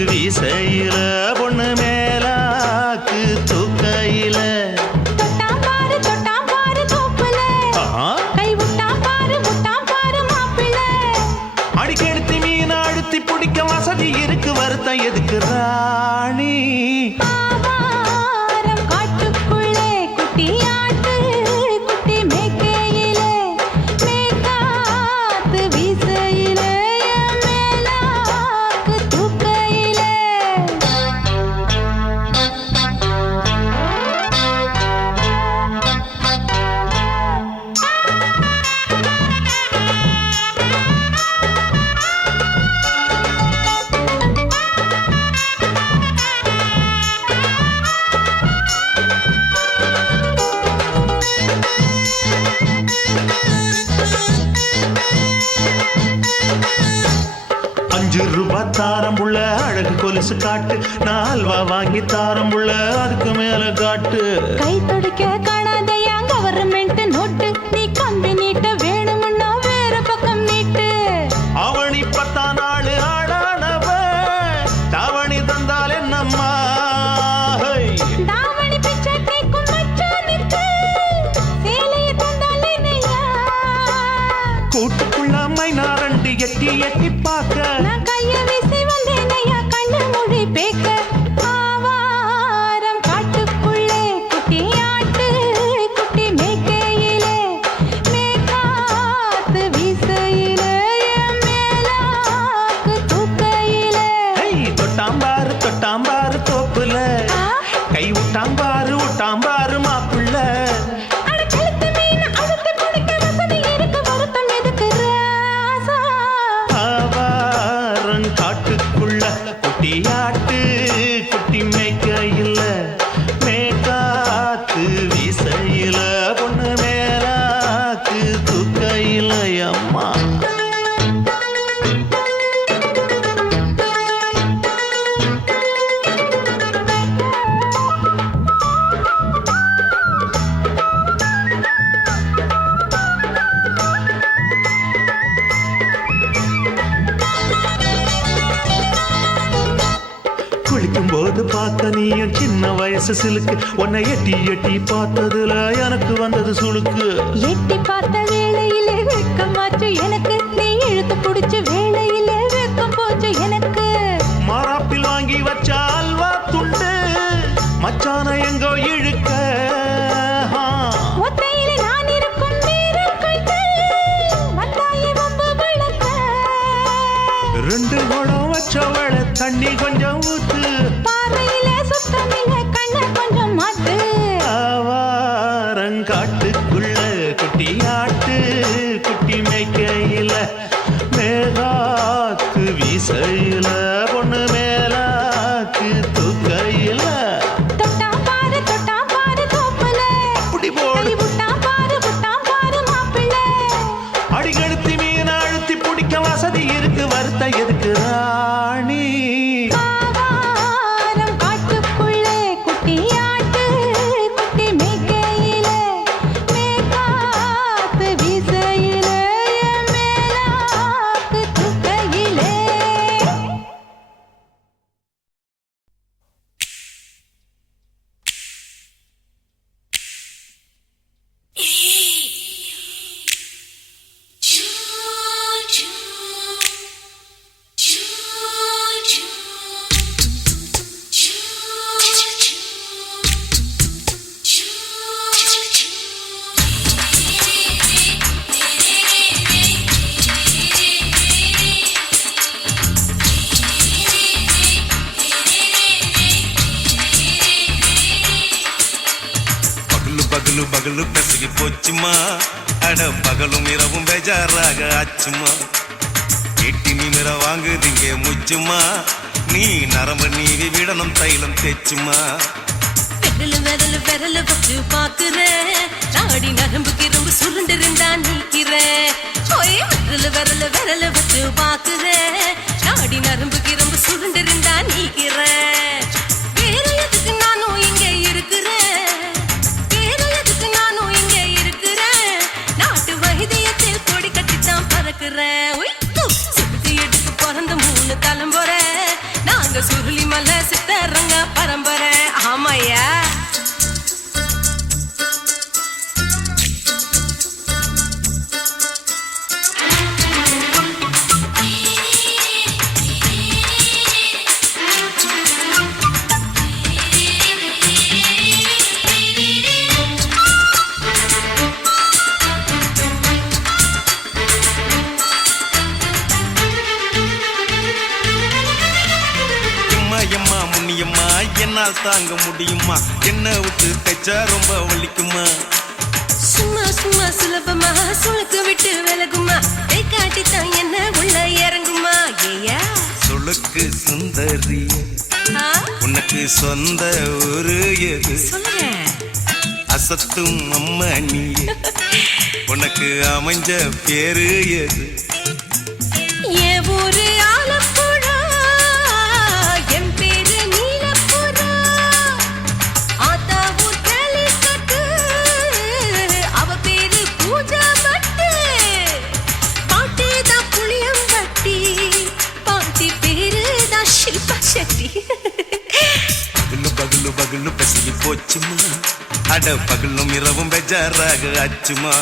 வீசையில பொண்ணு மேலாக்கு தூக்கையில தொட்டாம் பாரு தோப்புல கை விட்டாம் பாரு முட்டாம் வருத்தம் எதுக்கு ராணி ஆவாரம் காட்டுக்குள்ளே குட்டியாட்டு குட்டி மேய்க்கையிலே மேய்காத்து வீசையிலே மேலாக்கு தூக்கையிலே ₹5 தாரம் புள்ள அழகு கொலுசு காட்டு நான் அல்வா வாங்கி தாரம் புள்ள அதுக்கு மேல காட்டு கை துடிக்க காணாதையா கவர்மெண்ட் நோட்டு நீ கம்பி நீட்ட வேணும்னா வேற பக்கம் நீட்டு அவனி 10 நாள் ஆடானவ தாவணி தந்தால் என்னம்மா தாவணி பிச்சை கேக்கும் மச்சானுக்கு சேலைய தந்தால் என்னையா கூட்டுக்குள்ள மைனாரண்டு எட்டி எட்டி பார்க்க நான் கைய வீசி வந்தேனையா கண்ணு மொழி பேக்க ஆவாரம் காட்டுக்குள்ளே குட்டியாட்டு குட்டி மேய்க்கையிலே மேய்காத்து வீசையிலே மேலாக்கு தூக்கையிலே தொட்டாம்பாரு தோப்புல கை விட்டாம்பாரு மாப்புள்ள அட கழுத்து மீன் அழுத்து குடிக்க வசதி இருக்கு வருத்தம் எதுக்கு ராசா ஆவாரம் காட்டுக்குள்ள குட்டியாட்டு குட்டி மேய்க்கையில மேய்காத்து வீசையில பொண்ணு மேலாக்கு தூக்கையில அம்மா குளிக்கும் போது பார்த்த நீயும் சின்ன வயசு சிலுக்கு உன்னை எட்டி எட்டி பார்த்ததுல எனக்கு வந்தது சுளுக்கு எட்டி பார்த்த வேளையிலே வெட்கமாச்சு எனக்கு நீ இழுத்து புடிச்ச வேளையிலே வெட்கம் போச்சு எனக்கு மாறாப்பில் வாங்கி வச்ச அல்வா துண்டு மச்சான எங்கோ இழுக்க ஒத்தையிலே நான் இருக்கும் நேரம் கண்டு வந்தாயே வம்பு விளக்க 2 குடம் வச்சவள தண்ணி கொஞ்சம் ஊத்து பார்வையிலே சுத்தமில்லை கண்ணை கொஞ்சம் மாத்து ஆவாரங்காட்டுக்குள்ள குட்டியாட்டு குட்டி மேய்க்கையில மேலாக்கு வீசையில பொண்ணு மேலாக்கு தூக்கையில தொட்டா பாரு தோப்புல அப்படி போடு கை விட்டாம் பாரு மாப்பிள்ளை அடிகழுத்தி மீன் அழுத்தி பிடிக்க வசதி இருக்கு வருத்தம் எதுக்கு ராணி ஆவாரம் காட்டுக்குள்ளே குட்டியாட்டு குட்டி மேய்க்கையிலே மேய்காத்து வீசையிலே மேலாக்கு தூக்கையிலே பகலு பெசகி போச்சுமா அட பகலும் இரவும் பேஜாராக ஆச்சுமா எட்டி நிமிர வாங்குதிங்க முச்சுமா நீ நரம்பு நீவி விடணும் தைலம் தேச்சுமா விரல வச்சு பாக்குறேன் நாடி நரம்பு கிரம்பு சுருண்டு இருந்தா நிற்கிறேன் விரல வச்சு பாக்குறேன் நாடி நரம்பு கிரம்பு சுருண்டு இருந்தா நிற்கிறேன் வேற எதுக்கு நானும் இங்க இருக்கிறேன் நாட்டு வைத்தியத்தில் கொடி கட்டித்தான் பறக்கிறேன் சுத்தி எடுத்து பிறந்த 3 தலைமுறை நாங்க சுருளி மலை சித்தரங்க பரம்பரை ஆமையா என்னால் தாங்க முடியுமா? என்ன விட்டு தைச்சா ரொம்ப வலிக்குமா? சும்மா சும்மா சுலபமா சுளுக்கு விட்டு விலகுமா? கை காட்டித்தான் என்ன உள்ள இறங்குமா? ஏயா சுளுக்கு சுந்தரி உனக்கு சொந்த ஊரு எது? அசத்தும் அம்மா நீ உனக்கு அமைஞ்ச பேரு எது? ஏ ஊரு ஆலப்புழா, என் பேரு நீலப்புறா. ஆத்தா ஊர் கேலிக்கட்டு, அவ பேரு பூஜா பட்டு. பாட்டிதான் புளியம்பட்டி, பாட்டி பேருதான் ஷில்பா செட்டி. பகலு பகலு பகலு பசிக்கு போச்சுமா, அட பகலும் இரவும் பெஜாராக ஆச்சுமா.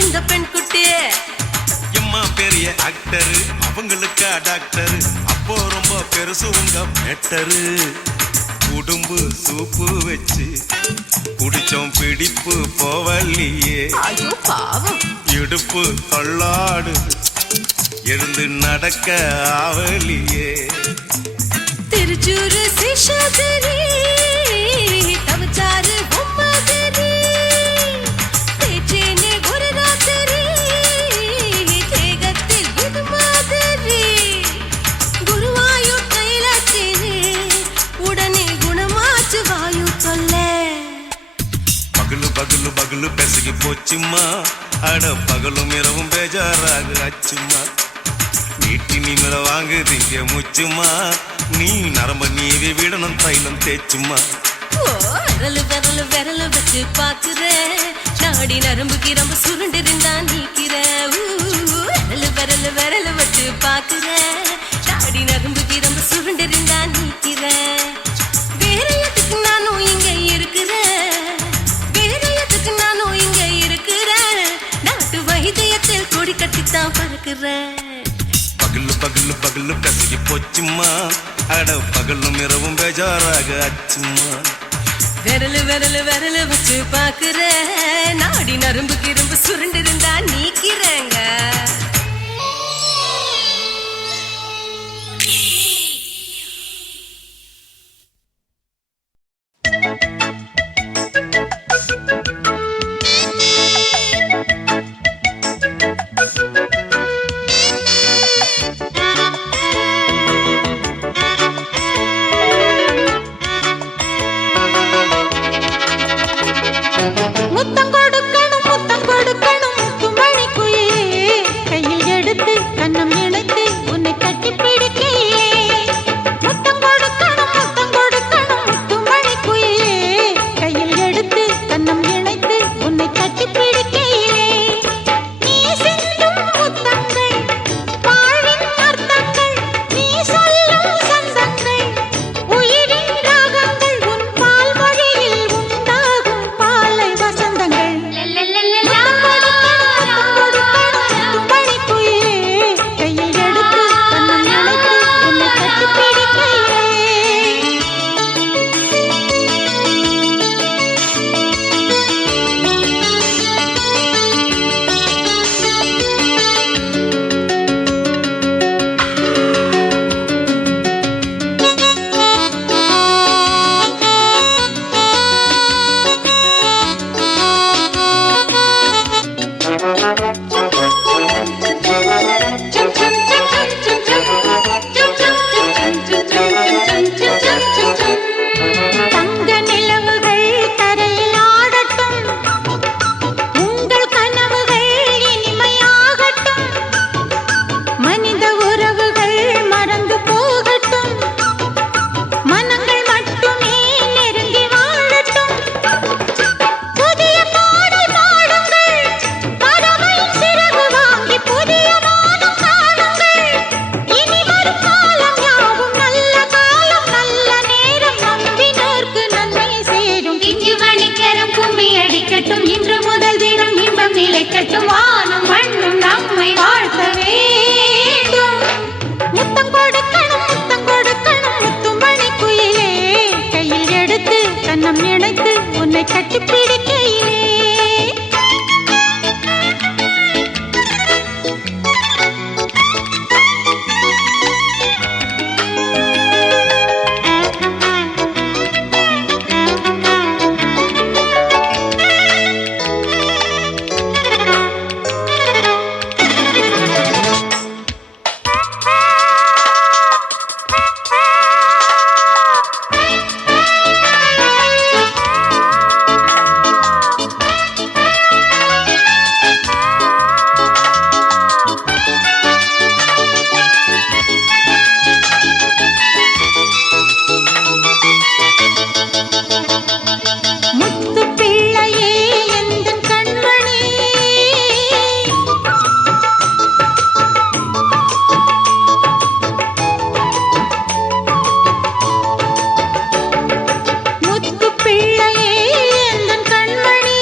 இந்த பெண் குட்டி எம்மா பெரிய ஆக்டரு, அவங்களுக்கா டாக்டரு, அப்போ ரொம்ப பெருசு உங்க மேட்டரு. குடும்பு சூப்பு வச்சு குடிச்சோம் பிடிப்பு போவல்லையே. இடுப்பு தள்ளாடு எழுந்து நடக்க ஆவலியே. திருச்சூரு சிஷாதிரி தவச்சாரு பொம்மதிரி. பகலு பகலு பெசகி போச்சுமா, அட பகலும் இரவும் பேஜாராக ஆச்சுமா. நீட்டி நிமிர வாங்குதீங்க முச்சுமா, நீ நரம்ப நீவி விடணும் தைலம் தேச்சுமா. விரலு விரலு விரலு வச்சு பாக்குற, நாடி நரம்பு கிரம்பு சுருண்டு இருந்தா நீக்கிற. விரலு விரலு விரலு வச்சு பாக்குற, நாடி நரம்பு கிரம்பு சுருண்டு இருந்தா நீக்கிற. வேற எதுக்கு நானும் இங்க இருக்கிறேன், நானும் இங்க இருக்கிறேன். நாட்டு வைத்தியத்தில் கொடி கட்டித்தான் பறக்கிறேன். பகலு பகலு பகலு கசகி போச்சுமா, அட பகலும் இரவும் பேஜாராக ஆச்சுமா. விரலு விரலு விரலு வச்சு பாக்குற, நாடி நரம்பு கிரும்பு சுருண்டு இருந்தா நீக்கிறேங்க. முத்தம் கொடுக்கணும் முத்தம் கொடுக்கணும் முத்துமணி குயிலே, பிள்ளையே எந்தன் கண்மணி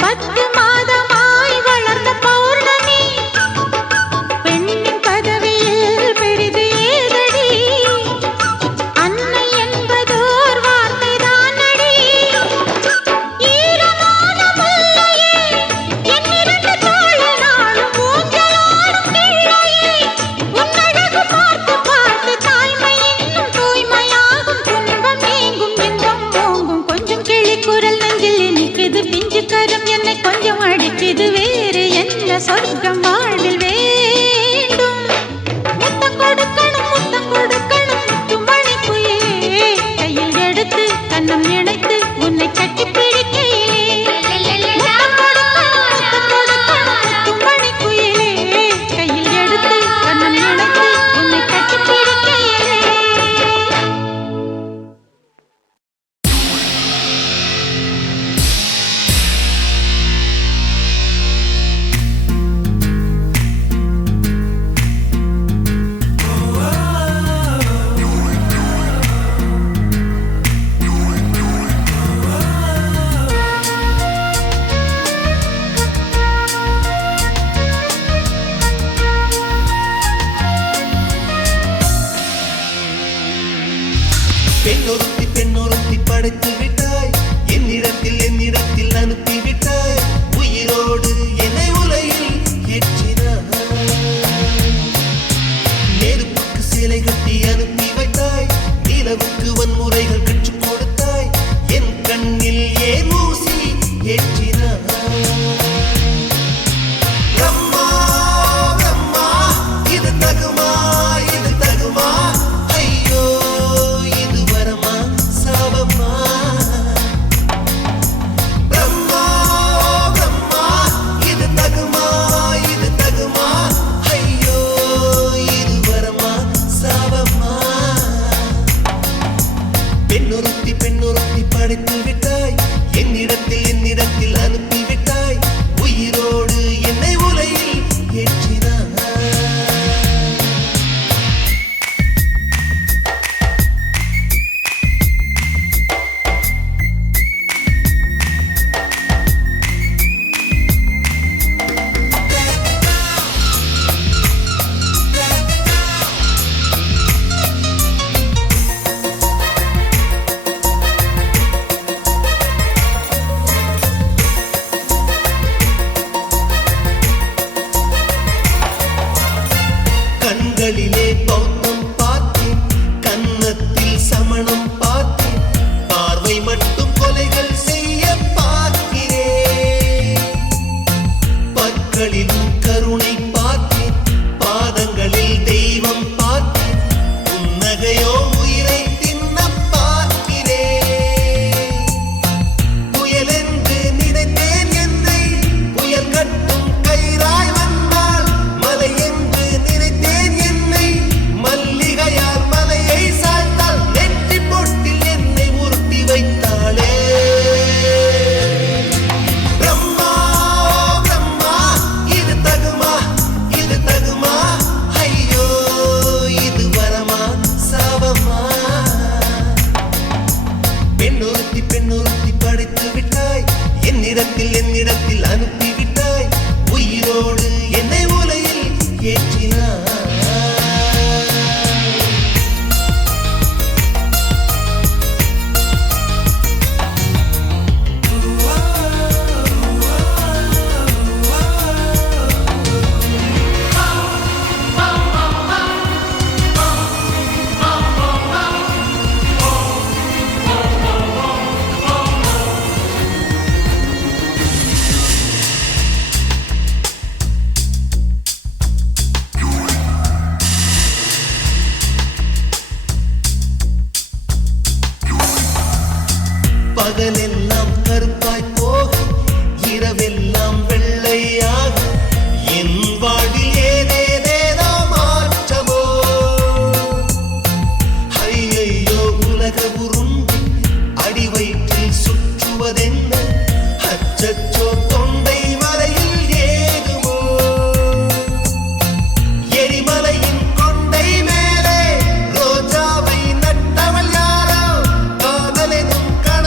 10 மாதமாய் வளர்ந்த பௌர்ணமி பெண்ணின் பதவியில் பெரிது ஏதடி அன்னை என்பதோர் வார்த்தைதான் அடி ஈரமான முல்லையே என் இரண்டு தோழனாலும் ஊஞ்சலாடும் பிள்ளையே உன் அழகு பார்த்து பார்த்து தாய்மை இன்னும் தூய்மையாகும் துன்பம் நீங்கும் இன்பம் ஓங்கும் கொஞ்சம் கிளி குரல் நெஞ்சில் இனிக்குது பிஞ்சு கரம் என்னை கொஞ்சம் அடிக்குது வேறு என்ன சொர்க்கம் வாழ்வில் வேண்டும் முத்தம் கொடுக்கணும் முத்துமணி குயிலே கையில் எடுத்து கண்ணம் இணைத்து உன்னை கட்டி பிடிக்கையிலே முத்தம் கொடுக்கணும் முத்துமணி குயிலே கையில் எடுத்து கண்ணம் இணைத்து உன்னை கட்டி பிடிக்கையிலே பெண்ணொருத்தி படைத்து விட்டாய் என்னிடத்தில் அனுப்பி விட்டாய் உயிரோடு என்னை உலையில் ஏற்றினாய் நெருப்புக்கு சேலை கட்டி அனுப்பி வைத்தாய் நிலவுக்கு வன்முறைகள் கற்றுக் கொடுத்தாய் என் கண்ணில் ஏன் ஊசி ஏற்றினாய் பிரம்மா பிரம்மா இது தகுமா ஐயோ இது வரமா சாபமா பிரம்மா பிரம்மா இது தகுமா ஐயோ இது வரமா சாபமா பெண்ணொருத்தி படைத்து விட்டாய் என்னிடத்தில் அனுப்பி விட்டாய் உயிரோடு என்னை உலையில் ஏற்றினாய் கண்களிலே பௌத்தம் பார்த்தேன் கன்னத்தில் சமணம் பார்த்தேன் பார்வை மட்டும் கொலைகள் செய்ய பார்க்கிறேன் பற்களிலும் கருணை பார்த்தேன் பாதங்களில் தெய்வம் பார்த்தேன் புன்னகையோ உயிரை தின்ன பார்க்கிறேன் புயலென்று நினைத்தேன் என்னை புயல் கட்டும் கயிறாய் வந்தால் மலை என்று நினைத்தேன் என்னை மல்லிகையால் மலையை சாய்த்தால் நெற்றி பொட்டில் என்னை உருட்டி வைத்தாளே பிரம்மா பிரம்மா இது தகுமா ஐயோ இது வரமா சாபமா பெண்ணொருத்தி படைத்து விட்டாய் என்னிடத்தில் அனுப்பி விட்டாய் உயிரோடு என்னை உலையில் ஏற்றினாய் பகலெல்லாம் கருப்பாய் போக இரவெல்லாம் வெள்ளையாக என் வாழ்வில் ஏதேதேதோ மாற்றமோ ஐயையோ உலக உருண்டி அடி வயிற்றில் சுற்றுவதென்ன அச்சச்சோ தொண்டை வரையில் ஏகுமோ எரிமலையின் கொண்டை மேலே ரோஜாவை நட்டவள் யாரோ காதலெனும் கண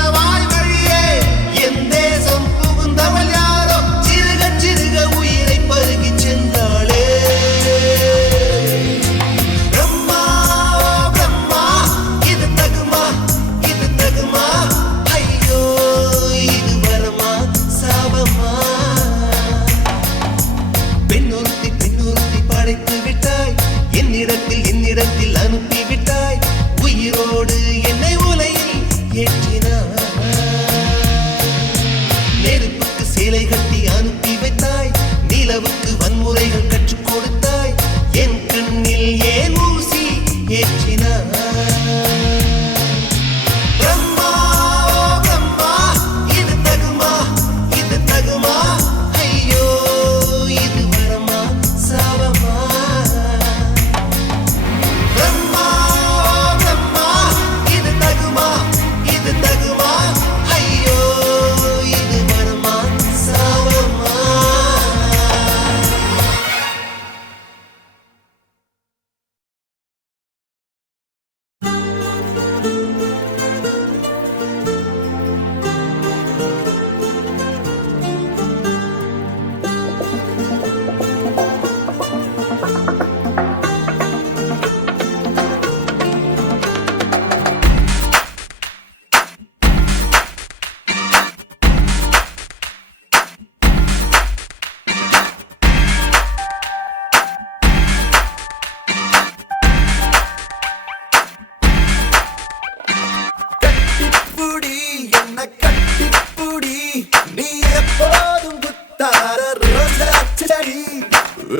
குத்தாத ரோஜா செடி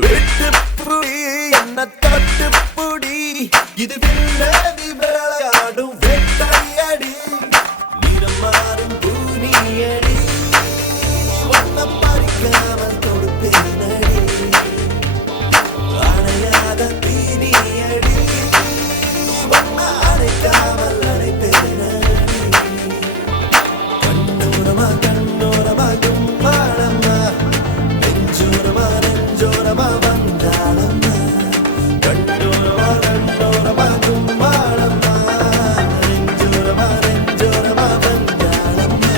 விட்டு புடி என்ன தொட்டு புடி இது வில்லதி விளையாடும் வெட்டையடி நிறம் மாறும் பூனியடி வண்ண பறிக்காமல் கொடுப்பேனடி அணையாத தீனியடி வண்ண அணைக்காமல் அணைப்பேனடி கண்ணோரமா கண்ணோரமா கும்பாளம்மா நெஞ்சோரமா நெஞ்சோரமா வந்தாளம்மா கண்ணோரமா கண்ணோரமா கும்பாளம்மா நெஞ்சோரமா நெஞ்சோரமா வந்தாளம்மா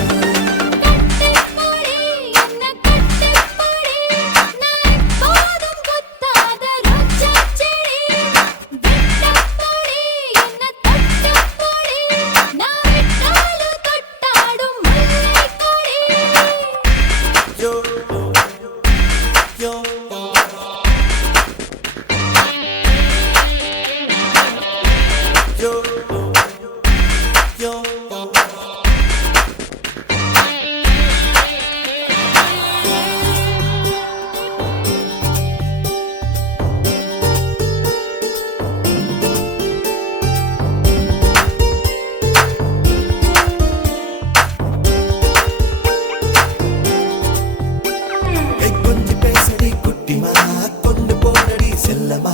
yo yo yo yo கொஞ்சி பேசடி குட்டிமா கொண்டு போனடி செல்லமா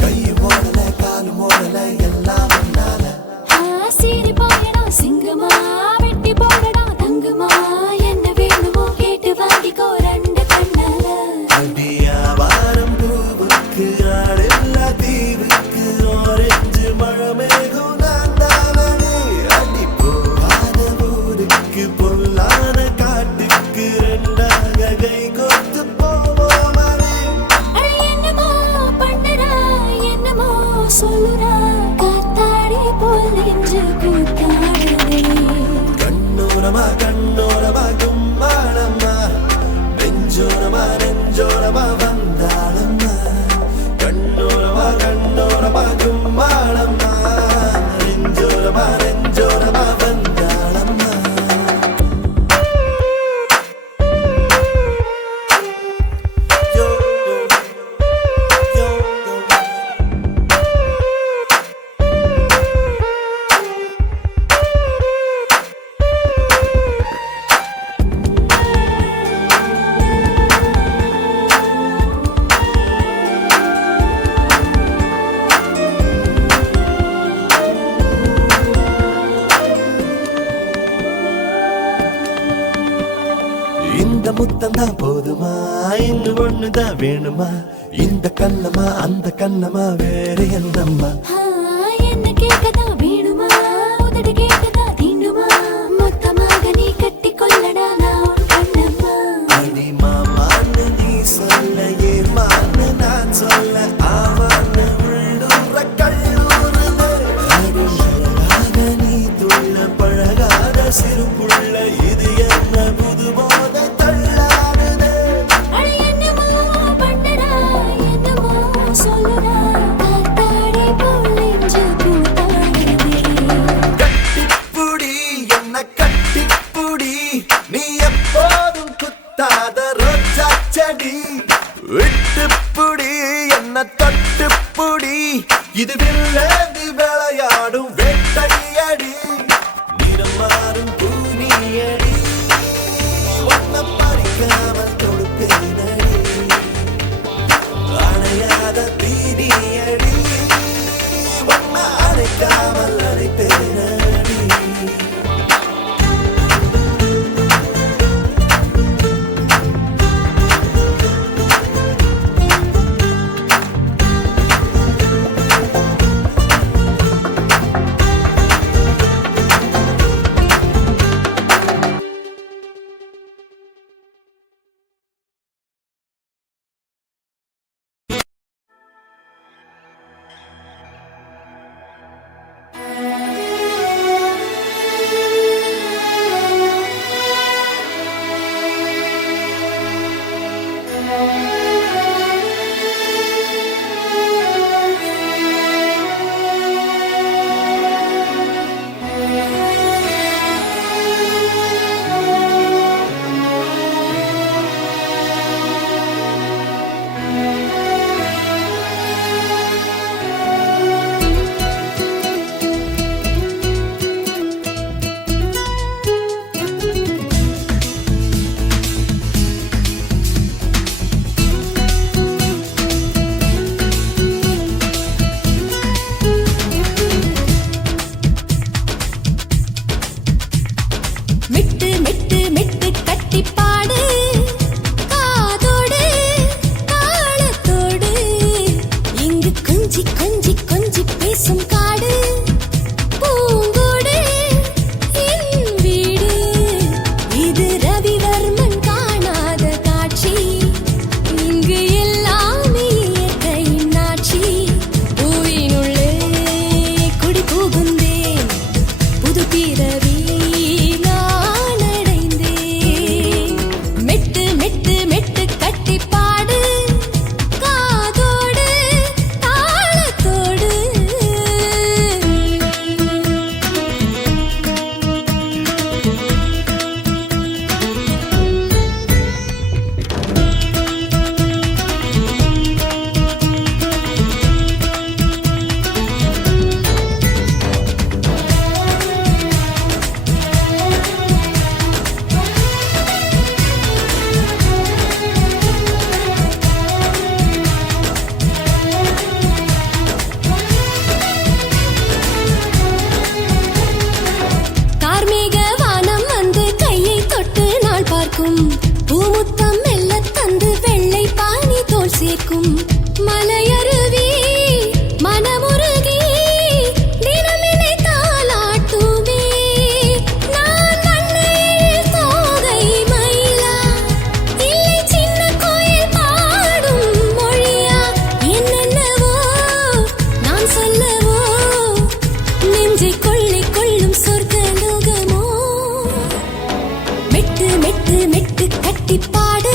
கையும் ஓடல காலும் ஓடல எல்லாம் என்னால சீரி போயடா சிங்கமா வெட்டி போடடா தங்கமா என்ன வேணுமோ கேட்டு வாங்கிக்கோ ரெண்டு கண்ணால அடியா வாரம் பூவுக்கு ஆடெல்ல தீவுக்கு ஆரஞ்சு மழமேகும் நான் தானே அடி போகாத ஊருக்கு பொல்லாத காட்டுக்கு ரெண்டாக கை கோத்து போவோமடி என்னமோ பண்ணுறா என்னமோ சொல்லுறா காத்தாடி போல் நெஞ்சு கூத்தாடுதே கண்ணோரமா கண்ணோரமா கும்பாளம்மா நெஞ்சோரமா நெஞ்சோரமா வந்தாளம்மா கண்ணோரமா கண்ணோரமா கும்பாளம்மா நெஞ்சோரமா நெஞ்சோரமா வந்தாளம்மா yo yo இந்த முத்தம்தான் போதுமா இன்னும் ஒண்ணுதான் வேணுமா இந்த கண்ணமா அந்த கண்ணமா வேற என்னம்மா என்ன கேட்கதா வேணுமா உதடு கேட்கதா தீண்டுமா மொத்தமாக நீ கட்டி கொள்ளடா நான் உன் கண்ணம்மா அடி மாமான்னு நீ சொல்ல ஏமான்னு நான் சொல்ல ஆவான்னு உள்ளூர கல்லூருது அடி அழகாக நீ துள்ள பழகாத சிறு புள்ள இது என்ன புது போத தள்ளாடுது என்னமோ பண்ணுறா என்னமோ சொல்லுறா காத்தாடி போல் நெஞ்சு கூத்தாடுதே கட்டிப்புடி என்ன கட்டிப்புடி நீ எப்போதும் குத்தாத ரோஜா செடி விட்டுப்புடி என்ன தொட்டுப்புடி இது வில்லதி விளையாடும் வேட்டையடி நிறம் மாறும் பூனியடி பாட்டு மெட்டு கட்டி பாடு